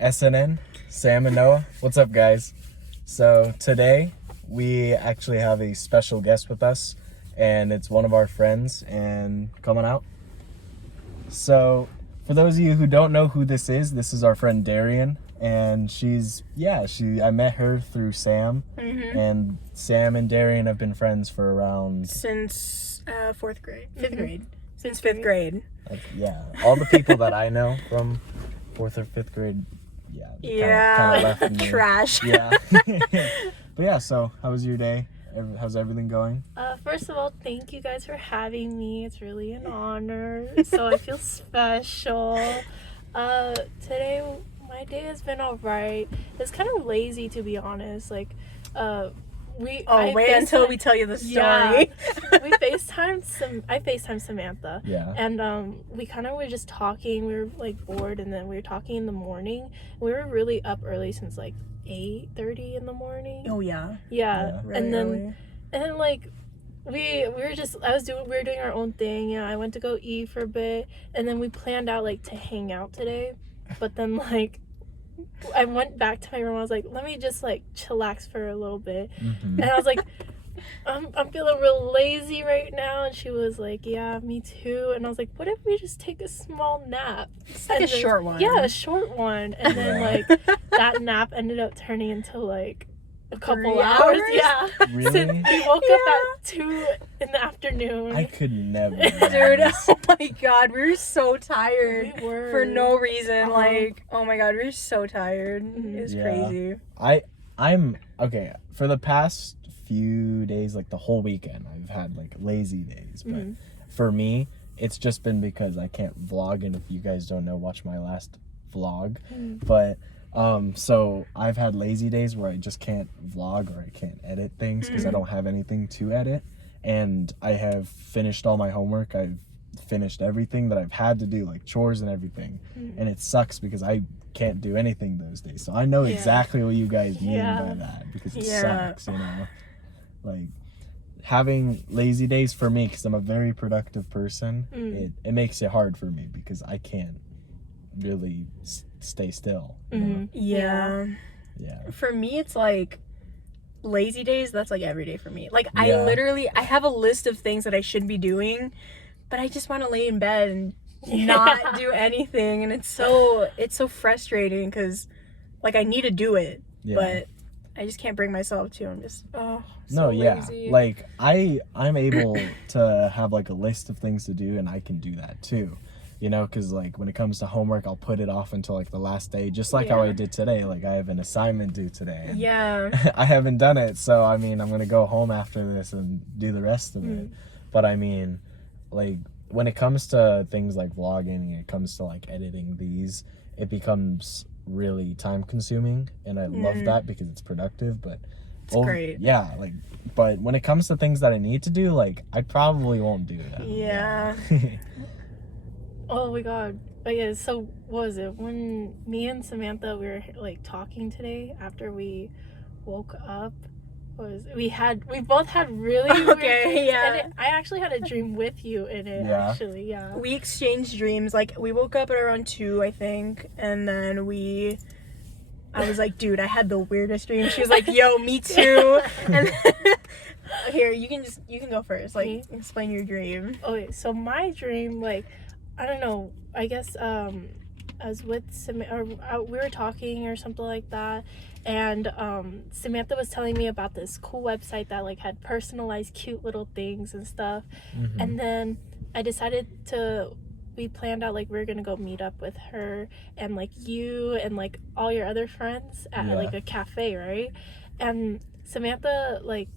SNN, Sam and Noah. What's up, guys? So today we actually have a special guest with us, and it's one of our friends and coming out. So for those of you who don't know who this is our friend Darian, and I met her through Sam, and Sam and Darian have been friends for around since fifth grade. Since fifth grade. All the people that I know from 4th or 5th grade, kind of left me. Trash. Yeah. But yeah, so how was your day? How's everything going? First of all, thank you guys for having me. It's really an honor. So I feel special. Today my day has been alright. It's kind of lazy, to be honest. Like, wait until we tell you the story. Yeah, I FaceTimed Samantha. Yeah. And we kind of were just talking. We were like bored, and then we were talking in the morning. We were really up early since like 8:30 in the morning. Oh yeah. Yeah. Really and then early. and then like we were doing our own thing. I went to go eat for a bit, and then we planned out like to hang out today. But then like I went back to my room. I was like, let me just like chillax for a little bit. And I was like, I'm feeling real lazy right now. And she was like, yeah, me too. And I was like, what if we just take a small nap? It's like a short one. Yeah, a short one. And then like that nap ended up turning into like a couple 3 hours. hours? Yeah. Really? Since we woke up at 2 in the afternoon. I could never. Dude, oh my god, we were so tired. We were. For no reason. Like, oh my god, we were so tired. It was crazy. I'm okay. For the past few days, like the whole weekend, I've had like lazy days. But for me, it's just been because I can't vlog. And if you guys don't know, watch my last vlog. But so I've had lazy days where I just can't vlog or I can't edit things because I don't have anything to edit. And I have finished all my homework. I've finished everything that I've had to do, like chores and everything. And it sucks because I can't do anything those days. So I know exactly what you guys mean by that, because it sucks, you know. Like having lazy days for me, because I'm a very productive person, it makes it hard for me because I can't really stay still. You know? Yeah. For me, it's like lazy days. That's like every day for me. Like I have a list of things that I should be doing, but I just want to lay in bed and not do anything. And it's so frustrating because like I need to do it, but I just can't bring myself to. I'm just lazy. Like I'm able to have like a list of things to do, and I can do that too. You know, because like when it comes to homework, I'll put it off until like the last day, just like how I did today. Like I have an assignment due today. And I haven't done it, so I mean, I'm gonna go home after this and do the rest of it. But I mean, like when it comes to things like vlogging, it comes to like editing these, it becomes really time consuming, and I love that because it's productive. But it's great. Yeah, like, but when it comes to things that I need to do, like I probably won't do that. Yeah. Oh my god. But yeah, so what was it? When me and Samantha we were like talking today after we woke up, we both had really weird dreams, and I actually had a dream with you in it actually. We exchanged dreams. Like we woke up at around 2, I think, and then I was like, dude, I had the weirdest dream. She was like, yo, me too. And here, you can go first. Like, explain your dream. Okay, so my dream, like, I don't know, I guess I was with Samantha, we were talking or something like that, and Samantha was telling me about this cool website that like had personalized cute little things and stuff. And then I decided we planned out like we were gonna go meet up with her and like you and like all your other friends at like a cafe, right? And Samantha like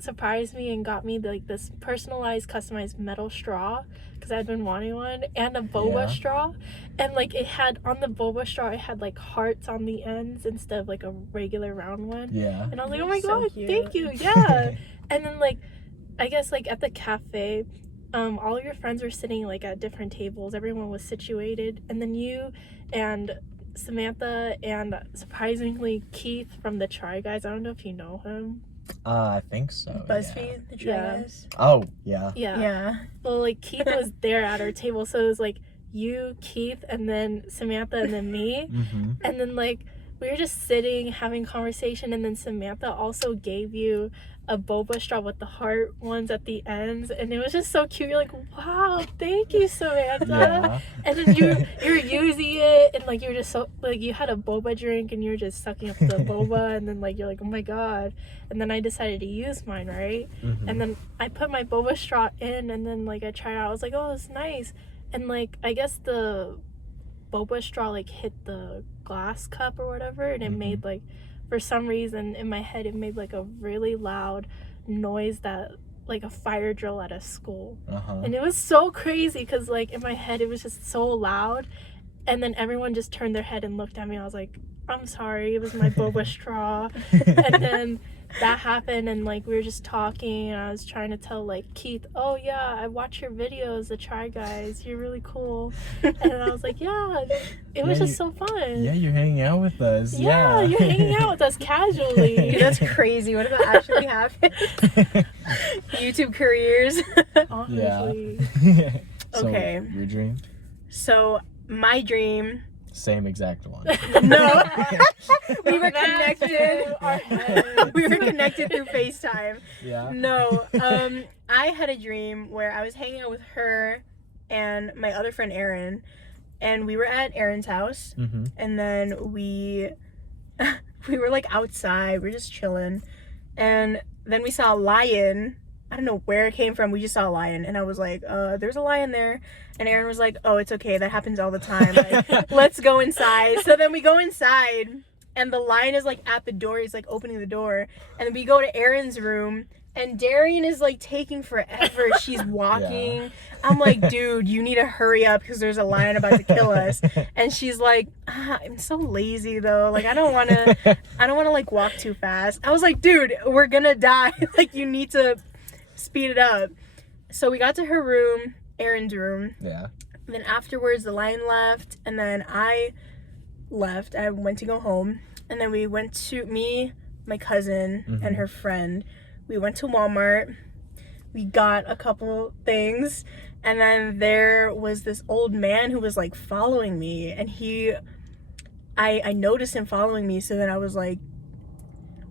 surprised me and got me like this personalized customized metal straw because I'd been wanting one, and a boba straw, and like it had on the boba straw, it had like hearts on the ends instead of like a regular round one. And I was like, oh my god, thank you. And then like I guess like at the cafe, all your friends were sitting like at different tables, everyone was situated, and then you and Samantha and surprisingly Keith from the Try Guys, I don't know if you know him. I think so. BuzzFeed, the Try Guys. Oh, yeah. Well, like Keith was there at our table, so it was like you, Keith, and then Samantha, and then me. Mm-hmm. And then, like, we were just sitting, having conversation, and then Samantha also gave you a boba straw with the heart ones at the ends, and it was just so cute. You're like, wow, thank you, Samantha. Yeah. And then you were using it, and like you were just so like you had a boba drink, and you were just sucking up the boba, and then like you're like, oh my god. And then I decided to use mine, right? Mm-hmm. And then I put my boba straw in, and then like I tried it out. I was like, oh, it's nice. And like I guess the boba straw like hit the glass cup or whatever, and it made like, for some reason in my head, it made like a really loud noise, that like a fire drill at a school. And it was so crazy because like in my head it was just so loud, and then everyone just turned their head and looked at me. I was like, I'm sorry, it was my boba straw. And then that happened, and like we were just talking, and I was trying to tell like Keith, oh yeah, I watch your videos, the Try Guys, you're really cool. And I was like, yeah, it was just so fun. Yeah, you're hanging out with us. Yeah, you're hanging out with us casually. Dude, that's crazy. What if that actually happened? YouTube careers. Honestly. Yeah. So, Okay. your dream? So my dream. Same exact one. No. We were Imagine connected. our heads. We were connected through FaceTime. Yeah. No. I had a dream where I was hanging out with her and my other friend Aaron, and we were at Aaron's house, Mm-hmm. and then we were like outside, we were just chilling, and then we saw a lion. I don't know where it came from. We just saw a lion, and I was like, there's a lion there. And Aaron was like, oh, it's okay, that happens all the time. Like, let's go inside. So then we go inside, and the lion is like at the door. He's like opening the door, and then we go to Aaron's room, and Darian is like taking forever. She's walking. Yeah. I'm like, dude, you need to hurry up because there's a lion about to kill us. And she's like, I'm so lazy though. Like, I don't want to like walk too fast. I was like, dude, we're gonna die. Like, you need to speed it up. So we got to her room, Aaron's room. Yeah. And then afterwards, the lion left, and then I left. I went to go home, and then we went to my cousin, and her friend. We went to Walmart. We got a couple things, and then there was this old man who was like following me, and I noticed him following me. So then I was like,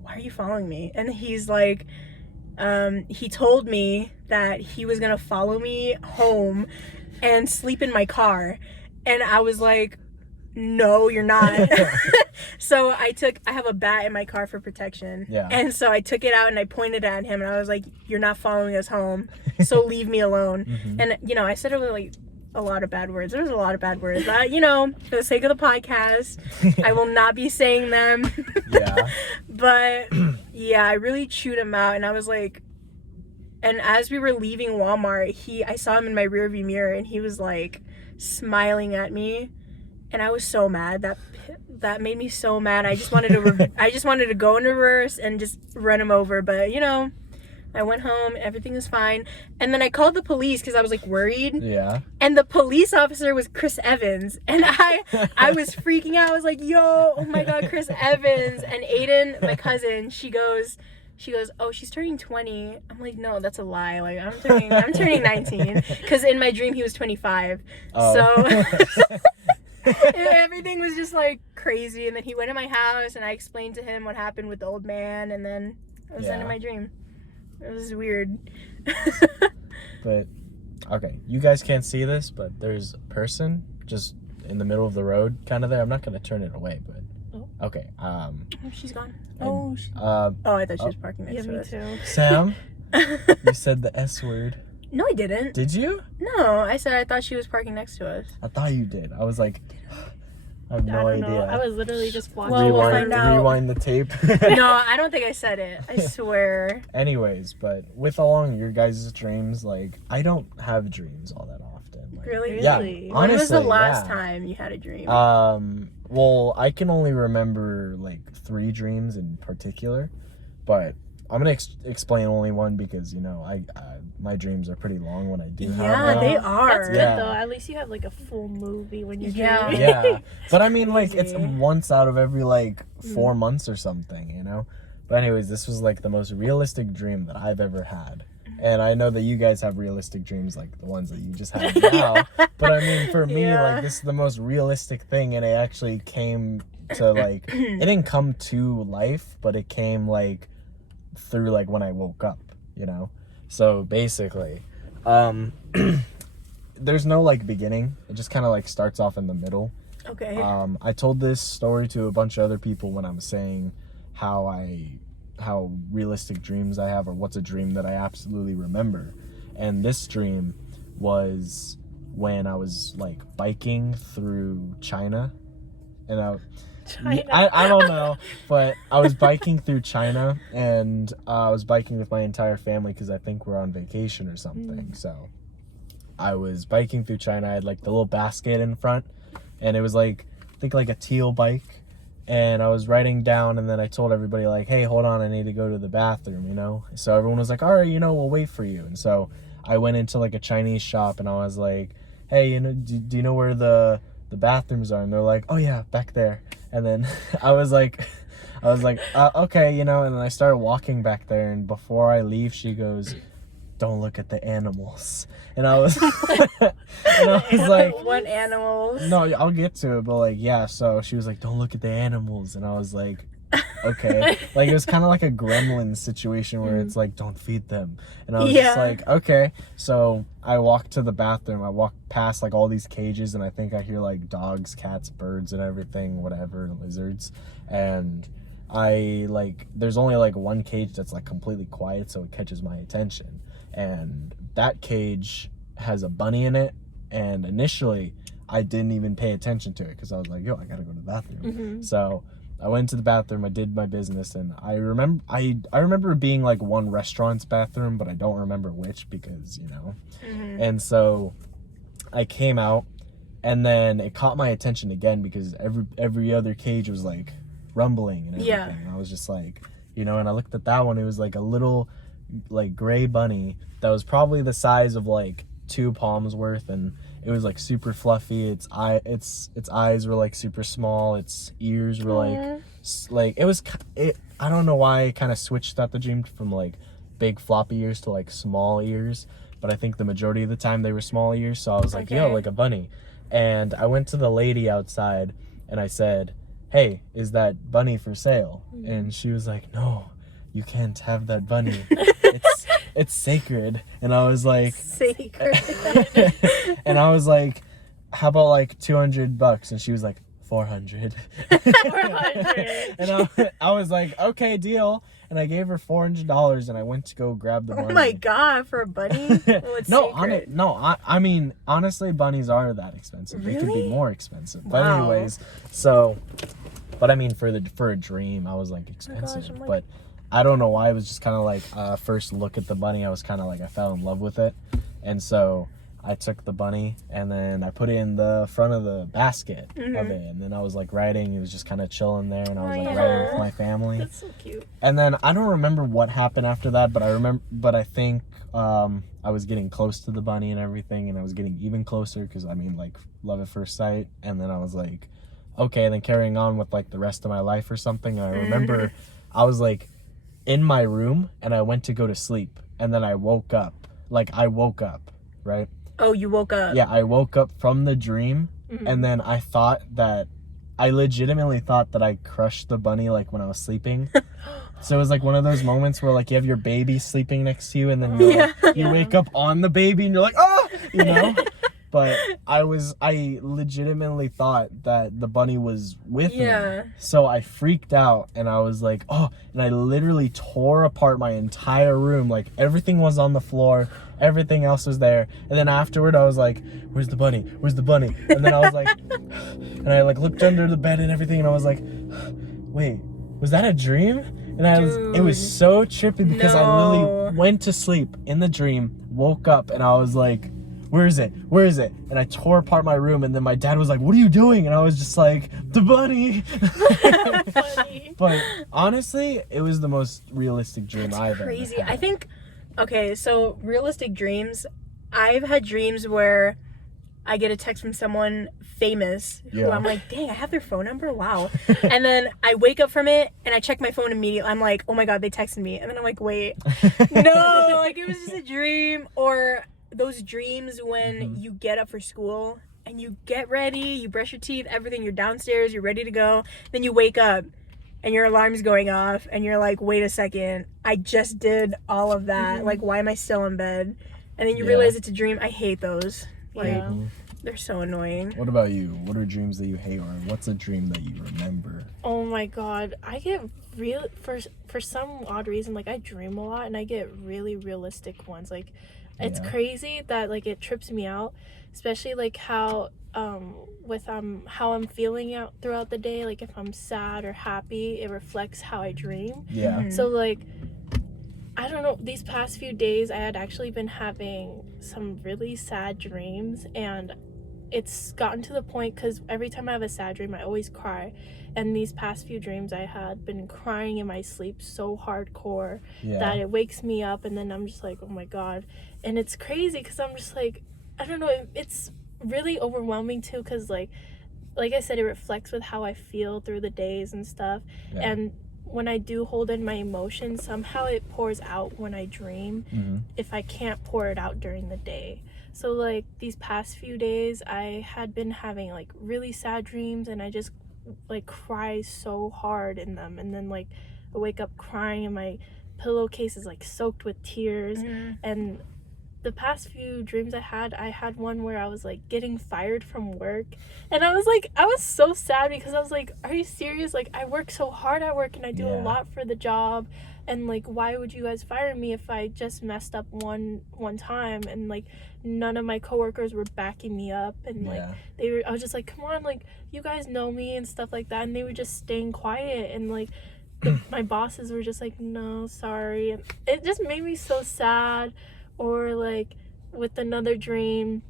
why are you following me? And he's like, he told me that he was gonna follow me home and sleep in my car. And I was like, no, you're not. So I have a bat in my car for protection. Yeah. And so I took it out and I pointed at him, and I was like, you're not following us home, so leave me alone. And you know, I said like a lot of bad words. There was a lot of bad words, but you know, for the sake of the podcast, I will not be saying them. Yeah. But yeah, I really chewed him out, and I was like, and as we were leaving Walmart, I saw him in my rearview mirror, and he was like smiling at me, and I was so mad. That made me so mad. I just wanted to go in reverse and just run him over, but you know, I went home, everything was fine. And then I called the police because I was like worried. Yeah. And the police officer was Chris Evans. And I was freaking out. I was like, yo, oh my God, Chris Evans. And Aiden, my cousin, she goes, oh, she's turning 20. I'm like, no, that's a lie. Like, I'm turning 19. Because in my dream, he was 25. Oh. So everything was just like crazy. And then he went to my house, and I explained to him what happened with the old man. And then it was the end of my dream. It was weird. But okay, you guys can't see this, but there's a person just in the middle of the road, kind of there. I'm not gonna turn it away, but okay. Oh, she's gone. And, I thought she was parking next to me us. too. Sam, you said the S word. No, I didn't. Did you? No, I said I thought she was parking next to us. I thought you did. I was like, I have no I don't idea. know. I was literally just watching. Well, we'll find out. Rewind the tape. No, I don't think I said it. I swear. Anyways, but with along your guys' dreams, like, I don't have dreams all that often. Like, Really? Yeah. Really? When was the honestly, last yeah. time you had a dream? Well, I can only remember like 3 dreams in particular, but I'm gonna explain only one because, you know, I my dreams are pretty long when I do have yeah, them. they That's are. good Yeah. though. At least you have like a full movie when you Yeah. dream. Yeah, but I mean, like, it's Crazy. once out of every like 4 months or something, you know. But anyways, this was like the most realistic dream that I've ever had. And I know that you guys have realistic dreams like the ones that you just had now. But I mean, for me, like, this is the most realistic thing, and it actually came to, like, it didn't come to life, but it came, like, through, like, when I woke up, you know? So, basically, there's no, like, beginning. It just kind of, like, starts off in the middle. Okay. I told this story to a bunch of other people when I was saying how realistic dreams I have, or what's a dream that I absolutely remember. And this dream was when I was, like, biking through China. And I don't know, but I was biking through China, and I was biking with my entire family because I think we're on vacation or something. So I was biking through China. I had, like, the little basket in front, and it was, like, I think, like, a teal bike. And I was riding down, and then I told everybody, like, hey, hold on, I need to go to the bathroom, you know? So everyone was like, all right, you know, we'll wait for you. And so I went into, like, a Chinese shop, and I was like, hey, you know, do you know where the bathrooms are? And they're like, oh, yeah, back there. And then I was like, okay, you know, and then I started walking back there, and before I leave, she goes, don't look at the animals. And I was like, what animals? No, I'll get to it, but, like, yeah, so she was like, don't look at the animals. And I was like, okay. Like, it was kind of like a gremlin situation where it's like, don't feed them. And I was just like, okay. So I walked to the bathroom. I walked past, like, all these cages, and I think I hear, like, dogs, cats, birds, and everything, whatever, lizards. And there's only, like, one cage that's, like, completely quiet, so it catches my attention. And that cage has a bunny in it, and initially I didn't even pay attention to it because I was like, yo, I gotta go to the bathroom. So I went to the bathroom, I did my business, and I remember it being, like, one restaurant's bathroom, but I don't remember which because, you know. And so I came out, and then it caught my attention again because every other cage was, like, rumbling and everything. And I was just like, you know, and I looked at that one, it was like a little, like, gray bunny that was probably the size of, like, 2 palms worth, and it was, like, super fluffy. Its eyes were, like, super small. Its ears were like I don't know why I kind of switched out the dream from, like, big floppy ears to, like, small ears, but I think the majority of the time they were small ears. So I was like, yo, like a bunny. And I went to the lady outside and I said, hey, is that bunny for sale? And she was like, no, you can't have that bunny. It's sacred. And I was like, sacred. And I was like, how about, like, $200? And she was like, 400. 400. And I was like, okay, deal. And I gave her $400, and I went to go grab the bunny. Oh my god, for a bunny? Well, I mean, honestly, bunnies are that expensive. Really? They could be more expensive. Wow. But anyways, so, but I mean, for a dream, I was like expensive. I'm like, but I don't know why. It was just kind of like first look at the bunny. I was kind of like, I fell in love with it. And so I took the bunny and then I put it in the front of the basket of it. And then I was like riding. It was just kind of chilling there. And I was like riding with my family. That's so cute. And then I don't remember what happened after that, but I think I was getting close to the bunny and everything. And I was getting even closer because, I mean, like, love at first sight. And then I was like, okay, and then carrying on with, like, the rest of my life or something. And I remember I was, like, in my room and I went to go to sleep. And then I woke up. Like, I woke up, right? Oh, you woke up. Yeah, I woke up from the dream, and then I legitimately thought that I crushed the bunny, like, when I was sleeping. So it was like one of those moments where, like, you have your baby sleeping next to you, and then you wake up on the baby, and you're like, oh, you know? But I legitimately thought that the bunny was with me. So I freaked out, and I was like, oh, and I literally tore apart my entire room. Like, everything was on the floor. Everything else was there. And then afterward, I was like, where's the bunny? Where's the bunny? And then I was like, and I, like, looked under the bed and everything, and I was like, wait, was that a dream? And it was so trippy because I literally went to sleep in the dream, woke up, and I was like, where is it? Where is it? And I tore apart my room, and then my dad was like, what are you doing? And I was just like, the bunny. But honestly, it was the most realistic dream I've ever Crazy. had. I think, okay, so realistic dreams, I've had dreams where I get a text from someone famous who Yeah. I'm like, dang, I have their phone number? Wow. And then I wake up from it and I check my phone immediately. I'm like, oh my God, they texted me. And then I'm like, wait, no, like it was just a dream. Or those dreams when you get up for school and you get ready, you brush your teeth, everything, you're downstairs, you're ready to go. Then you wake up and your alarm's going off and you're like, wait a second, I just did all of that. Like, why am I still in bed? And then you realize it's a dream. I hate those. Like, they're so annoying. What about you? What are dreams that you hate, or what's a dream that you remember? Oh my God, I get real for some odd reason, like I dream a lot and I get really realistic ones. Like it's crazy that like it trips me out, especially like how how I'm feeling out throughout the day. Like if I'm sad or happy, it reflects how I dream. Yeah. So like I don't know, these past few days I had actually been having some really sad dreams, and it's gotten to the point because every time I have a sad dream I always cry, and these past few dreams I had been crying in my sleep so hardcore that it wakes me up, and then I'm just like, oh my God. And it's crazy because I'm just like, I don't know, it's really overwhelming too, because like I said, it reflects with how I feel through the days and stuff. And when I do hold in my emotions, somehow it pours out when I dream if I can't pour it out during the day. So like these past few days I had been having like really sad dreams, and I just like cry so hard in them, and then like I wake up crying and my pillowcase is like soaked with tears. And the past few dreams I had one where I was like getting fired from work, and I was so sad because I was like, are you serious? Like I work so hard at work and I do a lot for the job, and like why would you guys fire me if I just messed up one time? And like none of my coworkers were backing me up, and like I was just like, come on, like you guys know me and stuff like that, and they were just staying quiet, and like my bosses were just like, no, sorry. And it just made me so sad. Or like with another dream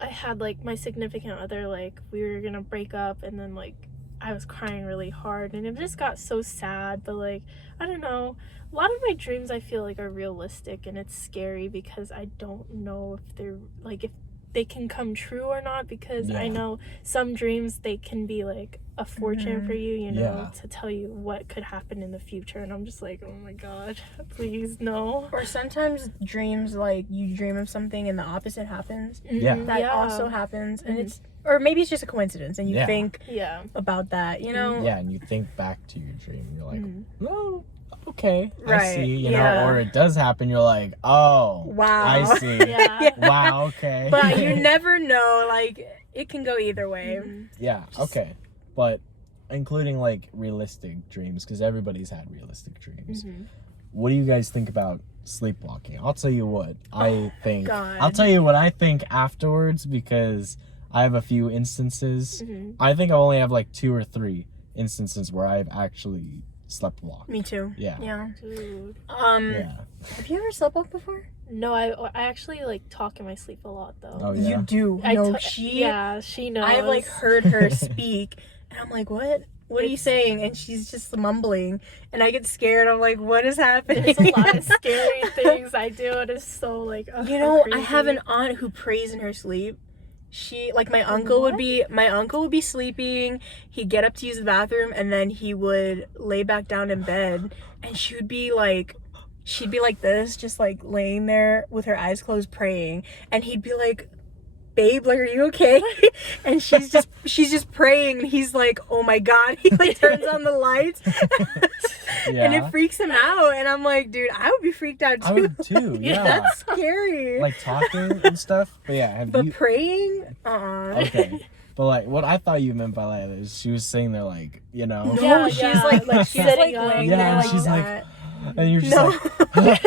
I had, like my significant other, like we were gonna break up, and then like I was crying really hard, and it just got so sad. But like I don't know, a lot of my dreams I feel like are realistic, and it's scary because I don't know if they're like if they can come true or not, because I know some dreams they can be like a fortune for you, you know, to tell you what could happen in the future, and I'm just like, oh my God, please no. Or sometimes dreams, like you dream of something and the opposite happens. That also happens, and it's, or maybe it's just a coincidence, and you think about that, you know. And you think back to your dream, and you're like, no, okay, right, I see, you know. Or it does happen, you're like, oh, wow, I see. Wow, okay. But you never know, like it can go either way. Okay. But including like realistic dreams, because everybody's had realistic dreams. What do you guys think about sleepwalking? I'll tell you what I think. I'll tell you what I think afterwards, because I have a few instances. I think I only have like 2 or 3 instances where I've actually sleptwalked. Me too. Dude. Have you ever sleptwalked before? No, I actually like talk in my sleep a lot though. Oh, yeah? You do. She knows. I've like heard her speak, and I'm like, what are you saying? And she's just mumbling, and I get scared. I'm like, what is happening? There's a lot of scary things I do, and it's so like, you know, crazy. I have an aunt who prays in her sleep. She, like, my uncle would be sleeping, he'd get up to use the bathroom, and then he would lay back down in bed, and she'd be like this, just like laying there with her eyes closed praying, and he'd be like, babe, like, are you okay? And she's just praying, and he's like, oh my God. He like turns on the lights and it freaks him out, and I'm like, dude, I would be freaked out too. I would too. That's scary. Like talking and stuff. But praying? Okay. But like what I thought you meant by that is she was saying they're like, you know. No, she's like she's like laying there like she's that. And you're just like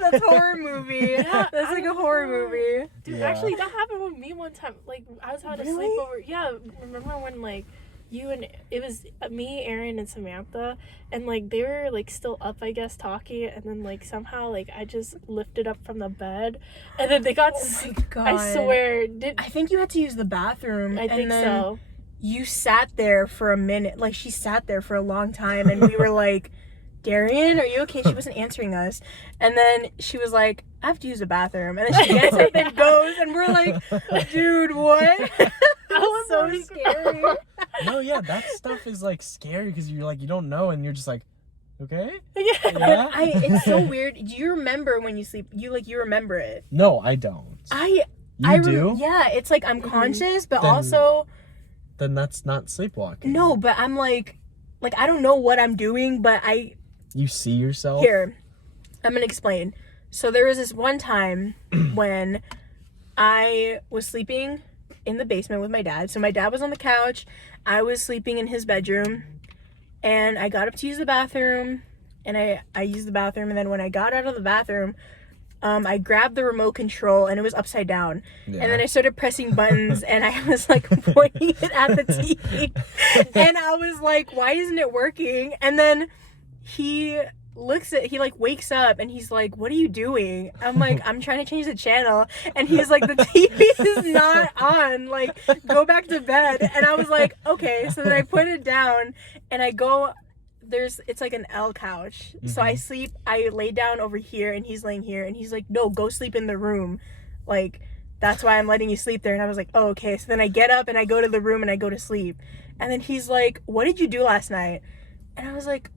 That's horror movie. That's like a horror movie. Dude, actually that happened with me one time. Like I was having a sleepover. Yeah, remember when like it was me, Aaron, and Samantha, and like they were like still up, I guess, talking, and then like somehow like I just lifted up from the bed, and then they got my God. I swear, I think you had to use the bathroom. I think so. You sat there for a minute, like she sat there for a long time, and we were like, Darian, are you okay? She wasn't answering us. And then she was like, I have to use the bathroom. And then she gets up and goes, and we're like, dude, what? That was so scary. No, yeah, that stuff is like scary because you're like, you don't know, and you're just like, okay. Yeah. But it's so weird. Do you remember when you sleep? You remember it? No, I don't. You do? Yeah, it's like I'm conscious, but also. Then that's not sleepwalking. No, but I'm like I don't know what I'm doing, but You see yourself? Here, I'm gonna explain. So there was this one time when I was sleeping in the basement with my dad. So my dad was on the couch, I was sleeping in his bedroom, and I got up to use the bathroom, and I used the bathroom, and then when I got out of the bathroom, I grabbed the remote control and it was upside down. Yeah. And then I started pressing buttons and I was like pointing it at the TV. And I was like, why isn't it working? And then he wakes up and he's like, what are you doing? I'm like, I'm trying to change the channel. And he's like, the TV is not on. Like, go back to bed. And I was like, okay. So then I put it down and I go, it's like an L couch. Mm-hmm. So I lay down over here and he's laying here and he's like, no, go sleep in the room. Like, that's why I'm letting you sleep there. And I was like, oh, okay. So then I get up and I go to the room and I go to sleep. And then he's like, what did you do last night? And I was like,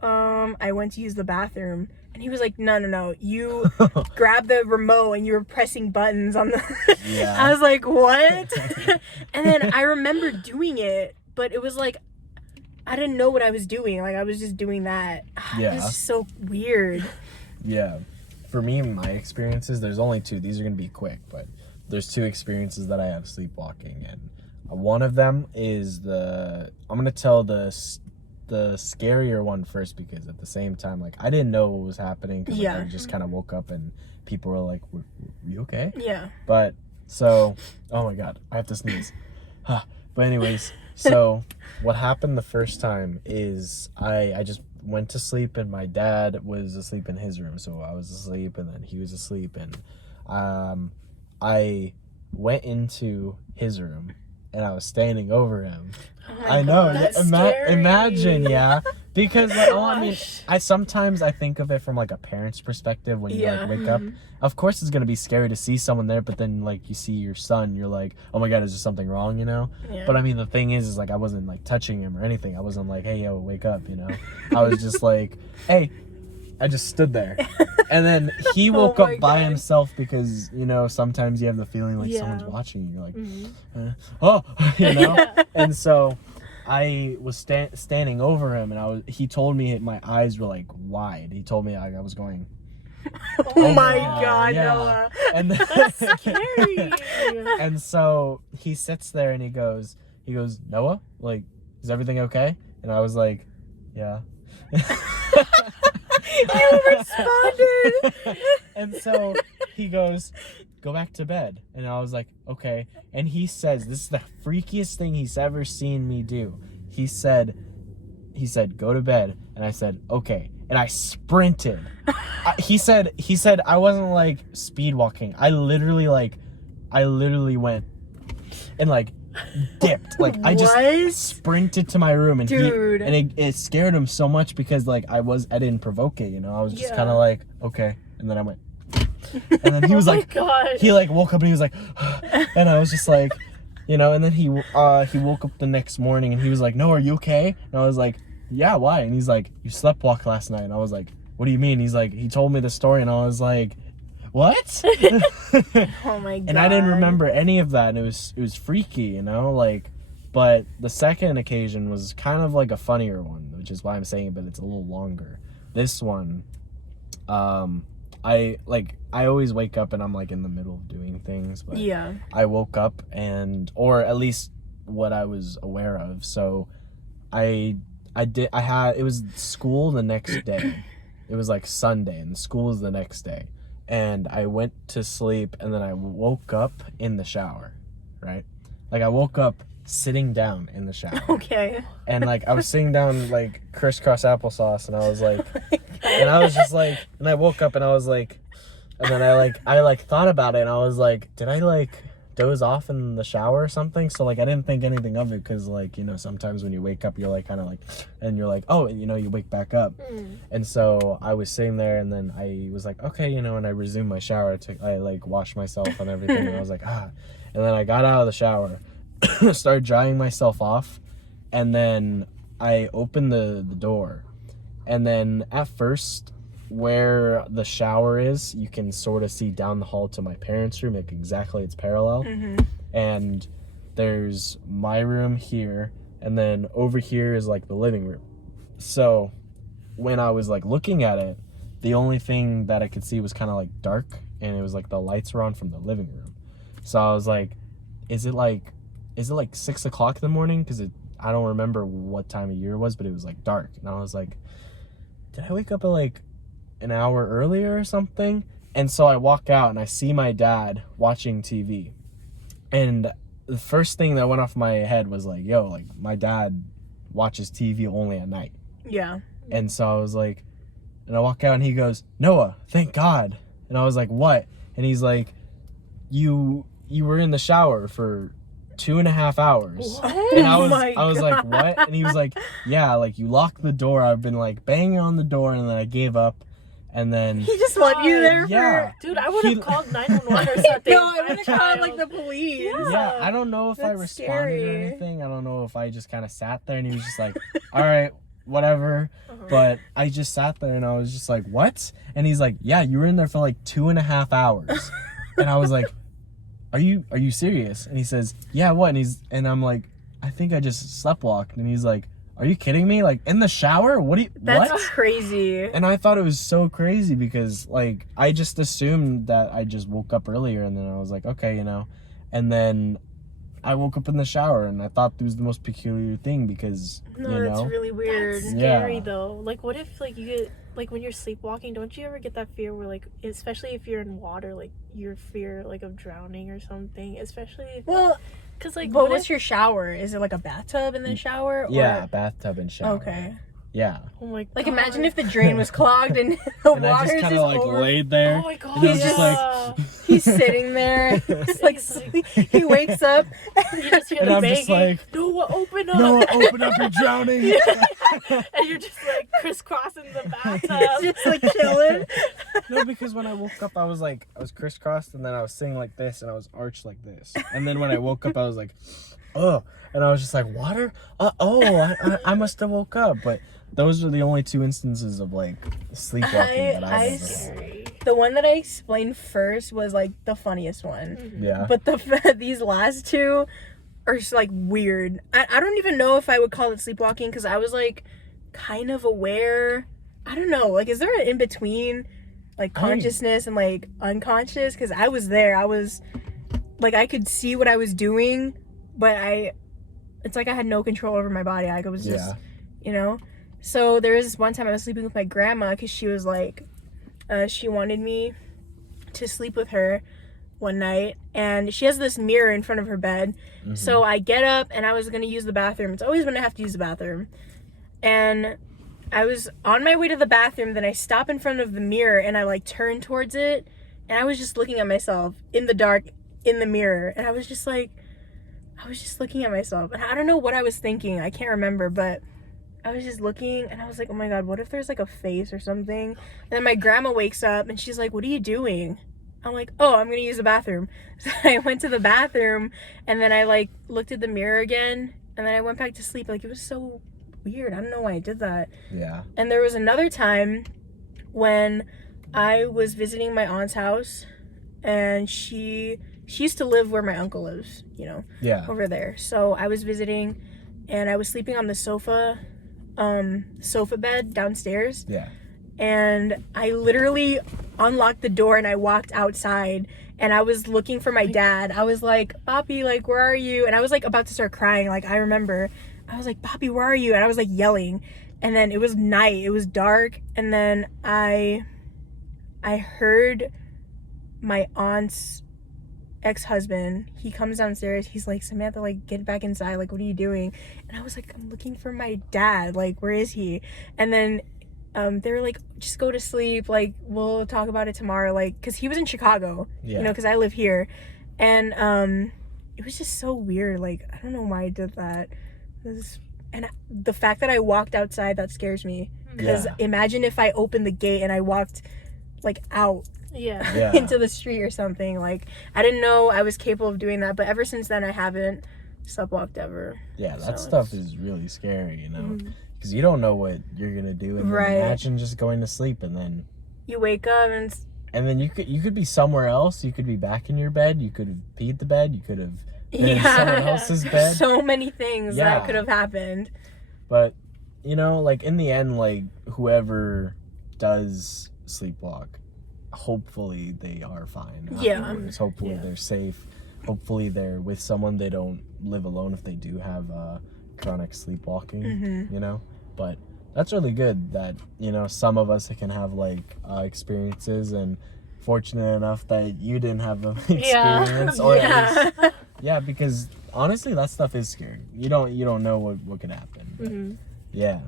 I went to use the bathroom. And he was like, no, you grabbed the remote and you were pressing buttons on the yeah. I was like, what? And then I remember doing it, but it was like, I didn't know what I was doing. Like, I was just doing that. Yeah. It was just so weird. Yeah. For me, my experiences, there's only two. These are going to be quick, but there's two experiences that I have sleepwalking. And one of them is I'm going to tell the scarier one first, because at the same time, like, I didn't know what was happening. Cause, like, I just kind of woke up and people were like, were you okay? Yeah. But, so, oh my God, I have to sneeze. But anyways... So what happened the first time is I just went to sleep and my dad was asleep in his room. So I was asleep and then he was asleep, and I went into his room and I was standing over him. Oh I know. Imagine, yeah. Because like, I mean, I sometimes think of it from like a parent's perspective when you like wake up. Of course, it's gonna be scary to see someone there, but then like you see your son, you're like, oh my God, is there something wrong? You know. Yeah. But I mean, the thing is like I wasn't like touching him or anything. I wasn't like, hey, yo, wake up. You know. I was just like, hey. I just stood there, and then he woke up by himself because you know sometimes you have the feeling like someone's watching you. You're like, oh, you know. And so I was standing over him, and he told me my eyes were like wide. He told me I was going. Oh my God, yeah. Noah! And that's scary. And so he sits there and he goes, Noah, like, is everything okay? And I was like, yeah. You responded. And so he goes, go back to bed. And I was like, okay. And he says, this is the freakiest thing he's ever seen me do. He said, go to bed. And I said, okay. And I sprinted. He said I wasn't like speed walking. I literally went and like dipped. Like I just sprinted to my room, and dude. It scared him so much because like I didn't provoke it, you know. I was just kind of like, okay. And then I went, and then he was like, God. He like woke up and he was like, and I was just like, you know. And then he woke up the next morning and he was like, no, are you okay? And I was like, yeah, why? And he's like, you sleepwalked last night. And I was like, what do you mean? He's like, he told me the story, and I was like, what? Oh my God. And I didn't remember any of that, and it was freaky, you know, like. But the second occasion was kind of like a funnier one, which is why I'm saying it, but it's a little longer. This one, I always wake up and I'm like in the middle of doing things, but yeah, I woke up or at least what I was aware of. So it was school the next day. It was like Sunday, and the school was the next day. And I went to sleep, and then I woke up in the shower, right? Like, I woke up sitting down in the shower. Okay. And, like, I was sitting down, like, crisscross applesauce, and I was like, and I was just like, and I woke up, and I was like, and then I thought about it, and I was like, did I doze off in the shower or something. So like I didn't think anything of it because like, you know, sometimes when you wake up you're like kind of like, and you're like, oh, you know, you wake back up. And so I was sitting there and then I was like, okay, you know, and I resumed my shower. I like washed myself and everything. And I was like, and then I got out of the shower, started drying myself off, and then I opened the door. And then at first, where the shower is, you can sort of see down the hall to my parents' room, like exactly it's parallel. And there's my room here, and then over here is like the living room. So when I was like looking at it, the only thing that I could see was kind of like dark, and it was like the lights were on from the living room. So I was like, is it like 6 o'clock in the morning? Because I don't remember what time of year it was, but it was like dark. And I was like, did I wake up at like an hour earlier or something? And so I walk out and I see my dad watching TV. And the first thing that went off my head was like, yo, like my dad watches TV only at night. Yeah. And so I was like, and I walk out and he goes, Noah, thank God. And I was like, what? And he's like, you were in the shower for 2.5 hours. What? And I was like, what? And he was like, yeah, like you locked the door. I've been like banging on the door, and then I gave up. And then he just left you there. Yeah. Dude, I would have called 911 or something. No, I would have called like the police. Yeah, I don't know if I responded or anything. I don't know if I just kind of sat there and he was just like, all right, whatever. But I just sat there and I was just like, what? And he's like, yeah, you were in there for like 2.5 hours. And I was like, are you serious? And he says, yeah, what? And I'm like, I think I just sleptwalked. And he's like, are you kidding me? Like in the shower? That's crazy. And I thought it was so crazy because like I just assumed that I just woke up earlier, and then I was like, okay, you know. And then I woke up in the shower and I thought it was the most peculiar thing because that's really weird. That's scary though. Like what if like you get like when you're sleepwalking, don't you ever get that fear where like, especially if you're in water, like your fear like of drowning or something, especially because like what's your shower? Is it like a bathtub and then shower? Or... Yeah, bathtub and shower. Okay. Yeah. Oh my God. Like imagine if the drain was clogged and the and water I just kind of like laid there. Oh my God. And I was just like, he's sitting there. It's like he wakes up and I'm just like, Noah, open up. Noah, open up, you're drowning. And you're just like crisscrossing the bathtub. Just like chilling. No, because when I woke up, I was crisscrossed, and then I was sitting like this, and I was arched like this. And then when I woke up, I was like, oh, and I was just like, water? I must have woke up. But those are the only 2 instances of like sleepwalking that I've ever. The one that I explained first was like the funniest one. Yeah. But these last 2 are just like weird. I don't even know if I would call it sleepwalking because I was like kind of aware. I don't know. Like, is there an in between, like consciousness and like unconscious? Because I was there. I was like, I could see what I was doing, but it's like I had no control over my body. Like, I was just, you know. So there was this one time I was sleeping with my grandma because she was like, she wanted me to sleep with her one night, and she has this mirror in front of her bed. So I get up and I was gonna use the bathroom. It's always when I have to use the bathroom, and I was on my way to the bathroom. Then I stop in front of the mirror and I like turn towards it, and I was just looking at myself in the dark in the mirror, and I was just looking at myself, and I don't know what I was thinking. I can't remember, but I was just looking, and I was like, oh my God, what if there's like a face or something? And then my grandma wakes up and she's like, what are you doing? I'm like, oh, I'm gonna use the bathroom. So I went to the bathroom, and then I like looked at the mirror again, and then I went back to sleep. Like, it was so weird. I don't know why I did that. Yeah. And there was another time when I was visiting my aunt's house, and she used to live where my uncle lives, you know, over there. So I was visiting, and I was sleeping on the sofa bed downstairs. Yeah. And I literally unlocked the door and I walked outside, and I was looking for my dad. I was like, Papi, like, where are you? And I was like about to start crying. Like, I remember I was like, Papi, where are you? And I was like yelling, and then it was night, it was dark, and then I heard my aunt's ex-husband. He comes downstairs, he's like, Samantha, like, get back inside, like, what are you doing? And I was like, I'm looking for my dad, like, where is he? And then they were like, just go to sleep, like, we'll talk about it tomorrow, like, because he was in Chicago, you know, because I live here. And it was just so weird. Like, I don't know why I did that. The fact that I walked outside, that scares me. Because imagine if I opened the gate and I walked, like, out into the street or something. Like, I didn't know I was capable of doing that. But ever since then, I haven't sleptwalked ever. Yeah, that stuff is really scary, you know? Because you don't know what you're going to do. And then imagine just going to sleep and then... You wake up and then you could be somewhere else. You could be back in your bed. You could have peed the bed. You could have been in someone else's bed. So many things that could have happened. But, you know, like, in the end, like, whoever does sleepwalk, hopefully they are fine afterwards. Hopefully they're safe. Hopefully they're with someone. They don't live alone if they do have chronic sleepwalking, you know? But that's really good that, you know, some of us can have, like, experiences, and fortunate enough that you didn't have an experience. Or at least, because honestly, that stuff is scary. You don't know what could happen. Yeah.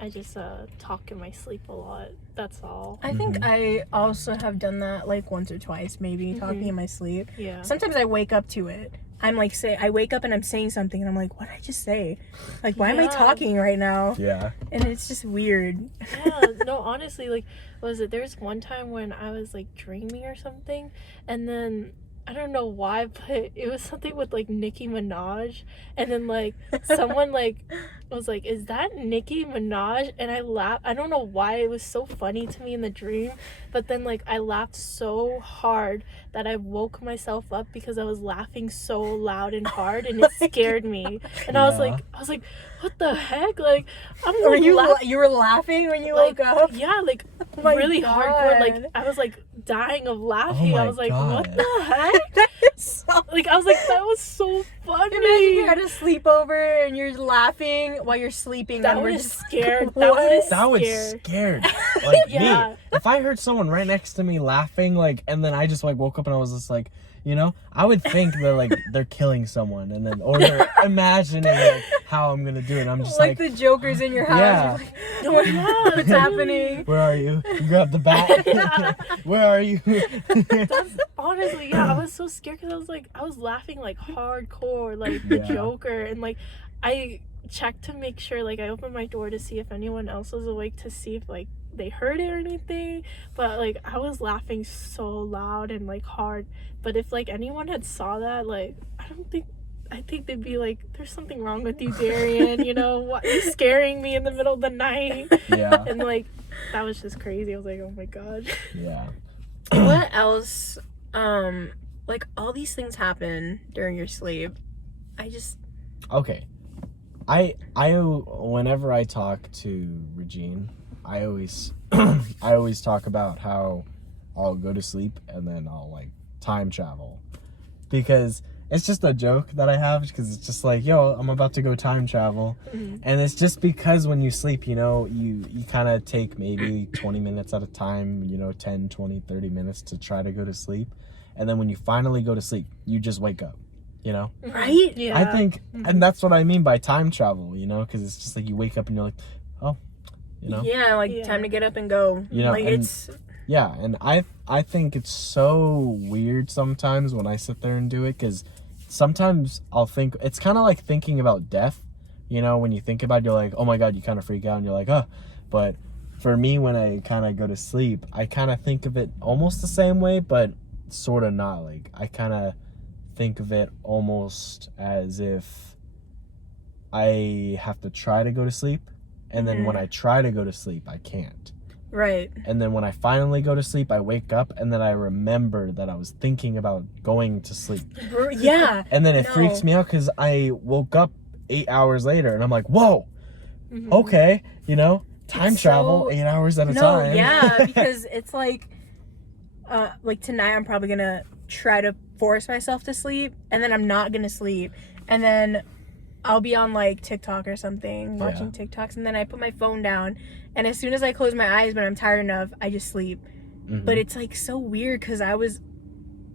I just talk in my sleep a lot. That's all. I think I also have done that like once or twice, maybe talking in my sleep. Yeah. Sometimes I wake up to it. I'm like, I wake up and I'm saying something and I'm like, what did I just say? Like, why am I talking right now? Yeah. And it's just weird. Yeah. No, honestly, like, there's one time when I was like dreaming or something, and then I don't know why, but it was something with like Nicki Minaj, and then like someone like was like, is that Nicki Minaj? And I laughed. I don't know why, it was so funny to me in the dream, but then like I laughed so hard that I woke myself up because I was laughing so loud and hard, and it scared me. And I was like, what the heck? Like, I'm like, you were laughing when you woke up? Yeah, like really hardcore. Like I was like dying of laughing. I was like, what the heck? Like, I was like, that was so funny. Imagine you had a sleepover and you're laughing while you're sleeping. That would have scared. That would have scared. Like me, if I heard someone right next to me laughing, like, and then I just like woke up and I was just like, you know, I would think that like they're killing someone, and then or they're imagining like how I'm gonna do it. I'm just like the Joker's in your house. Yeah. What's happening? Where are you? You grab the bat. Where are you? That's honestly, I was so scared because I was laughing like hardcore, like the Joker, and like I checked to make sure, like I opened my door to see if anyone else was awake, to see if like they heard it or anything, but like I was laughing so loud and like hard. But if like anyone had saw that, like I think they'd be like, there's something wrong with you, Darian, you know, why are you scaring me in the middle of the night? Yeah. And like that was just crazy. I was like, oh my god. Yeah. What else, like all these things happen during your sleep. Okay, I whenever I talk to Regine, I always talk about how I'll go to sleep and then I'll like time travel, because it's just a joke that I have, because it's just like, yo, I'm about to go time travel. And it's just because when you sleep, you know, you kind of take maybe 20 minutes at a time, you know, 10, 20, 30 minutes to try to go to sleep. And then when you finally go to sleep, you just wake up, you know? Right? Yeah. I think, and that's what I mean by time travel, you know, because it's just like you wake up and you're like, oh, you know? Yeah, like time to get up and go. You know, like it's... Yeah, and I think it's so weird sometimes when I sit there and do it, because sometimes I'll think, it's kind of like thinking about death, you know, when you think about it, you're like, oh my god, you kind of freak out and you're like, oh. But for me, when I kind of go to sleep, I kind of think of it almost the same way, but sort of not. Like, I kind of think of it almost as if I have to try to go to sleep, and then when I try to go to sleep, I can't. Right. And then when I finally go to sleep, I wake up and then I remember that I was thinking about going to sleep. Yeah. And then it freaks me out because I woke up 8 hours later and I'm like, whoa, okay, you know, time travel 8 hours at a time. Yeah, because it's like tonight I'm probably going to try to force myself to sleep, and then I'm not going to sleep. And then I'll be on like TikTok or something, watching TikToks, and then I put my phone down, and as soon as I close my eyes when I'm tired enough, I just sleep. But it's like so weird because I was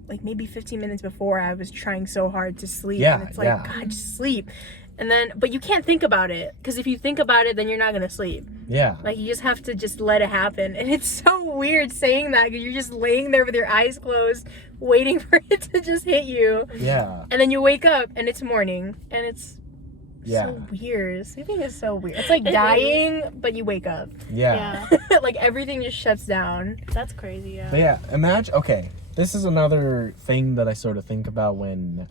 like maybe 15 minutes before I was trying so hard to sleep. Yeah, and it's like, God, just sleep. And then, but you can't think about it, because if you think about it, then you're not going to sleep. Yeah. Like, you just have to just let it happen. And it's so weird saying that, because you're just laying there with your eyes closed, waiting for it to just hit you. Yeah. And then you wake up and it's morning and it's Yeah. so weird. Sleeping is so weird. It's like dying, but you wake up. Yeah. Like everything just shuts down. That's crazy, yeah. But yeah, imagine, okay, this is another thing that I sort of think about when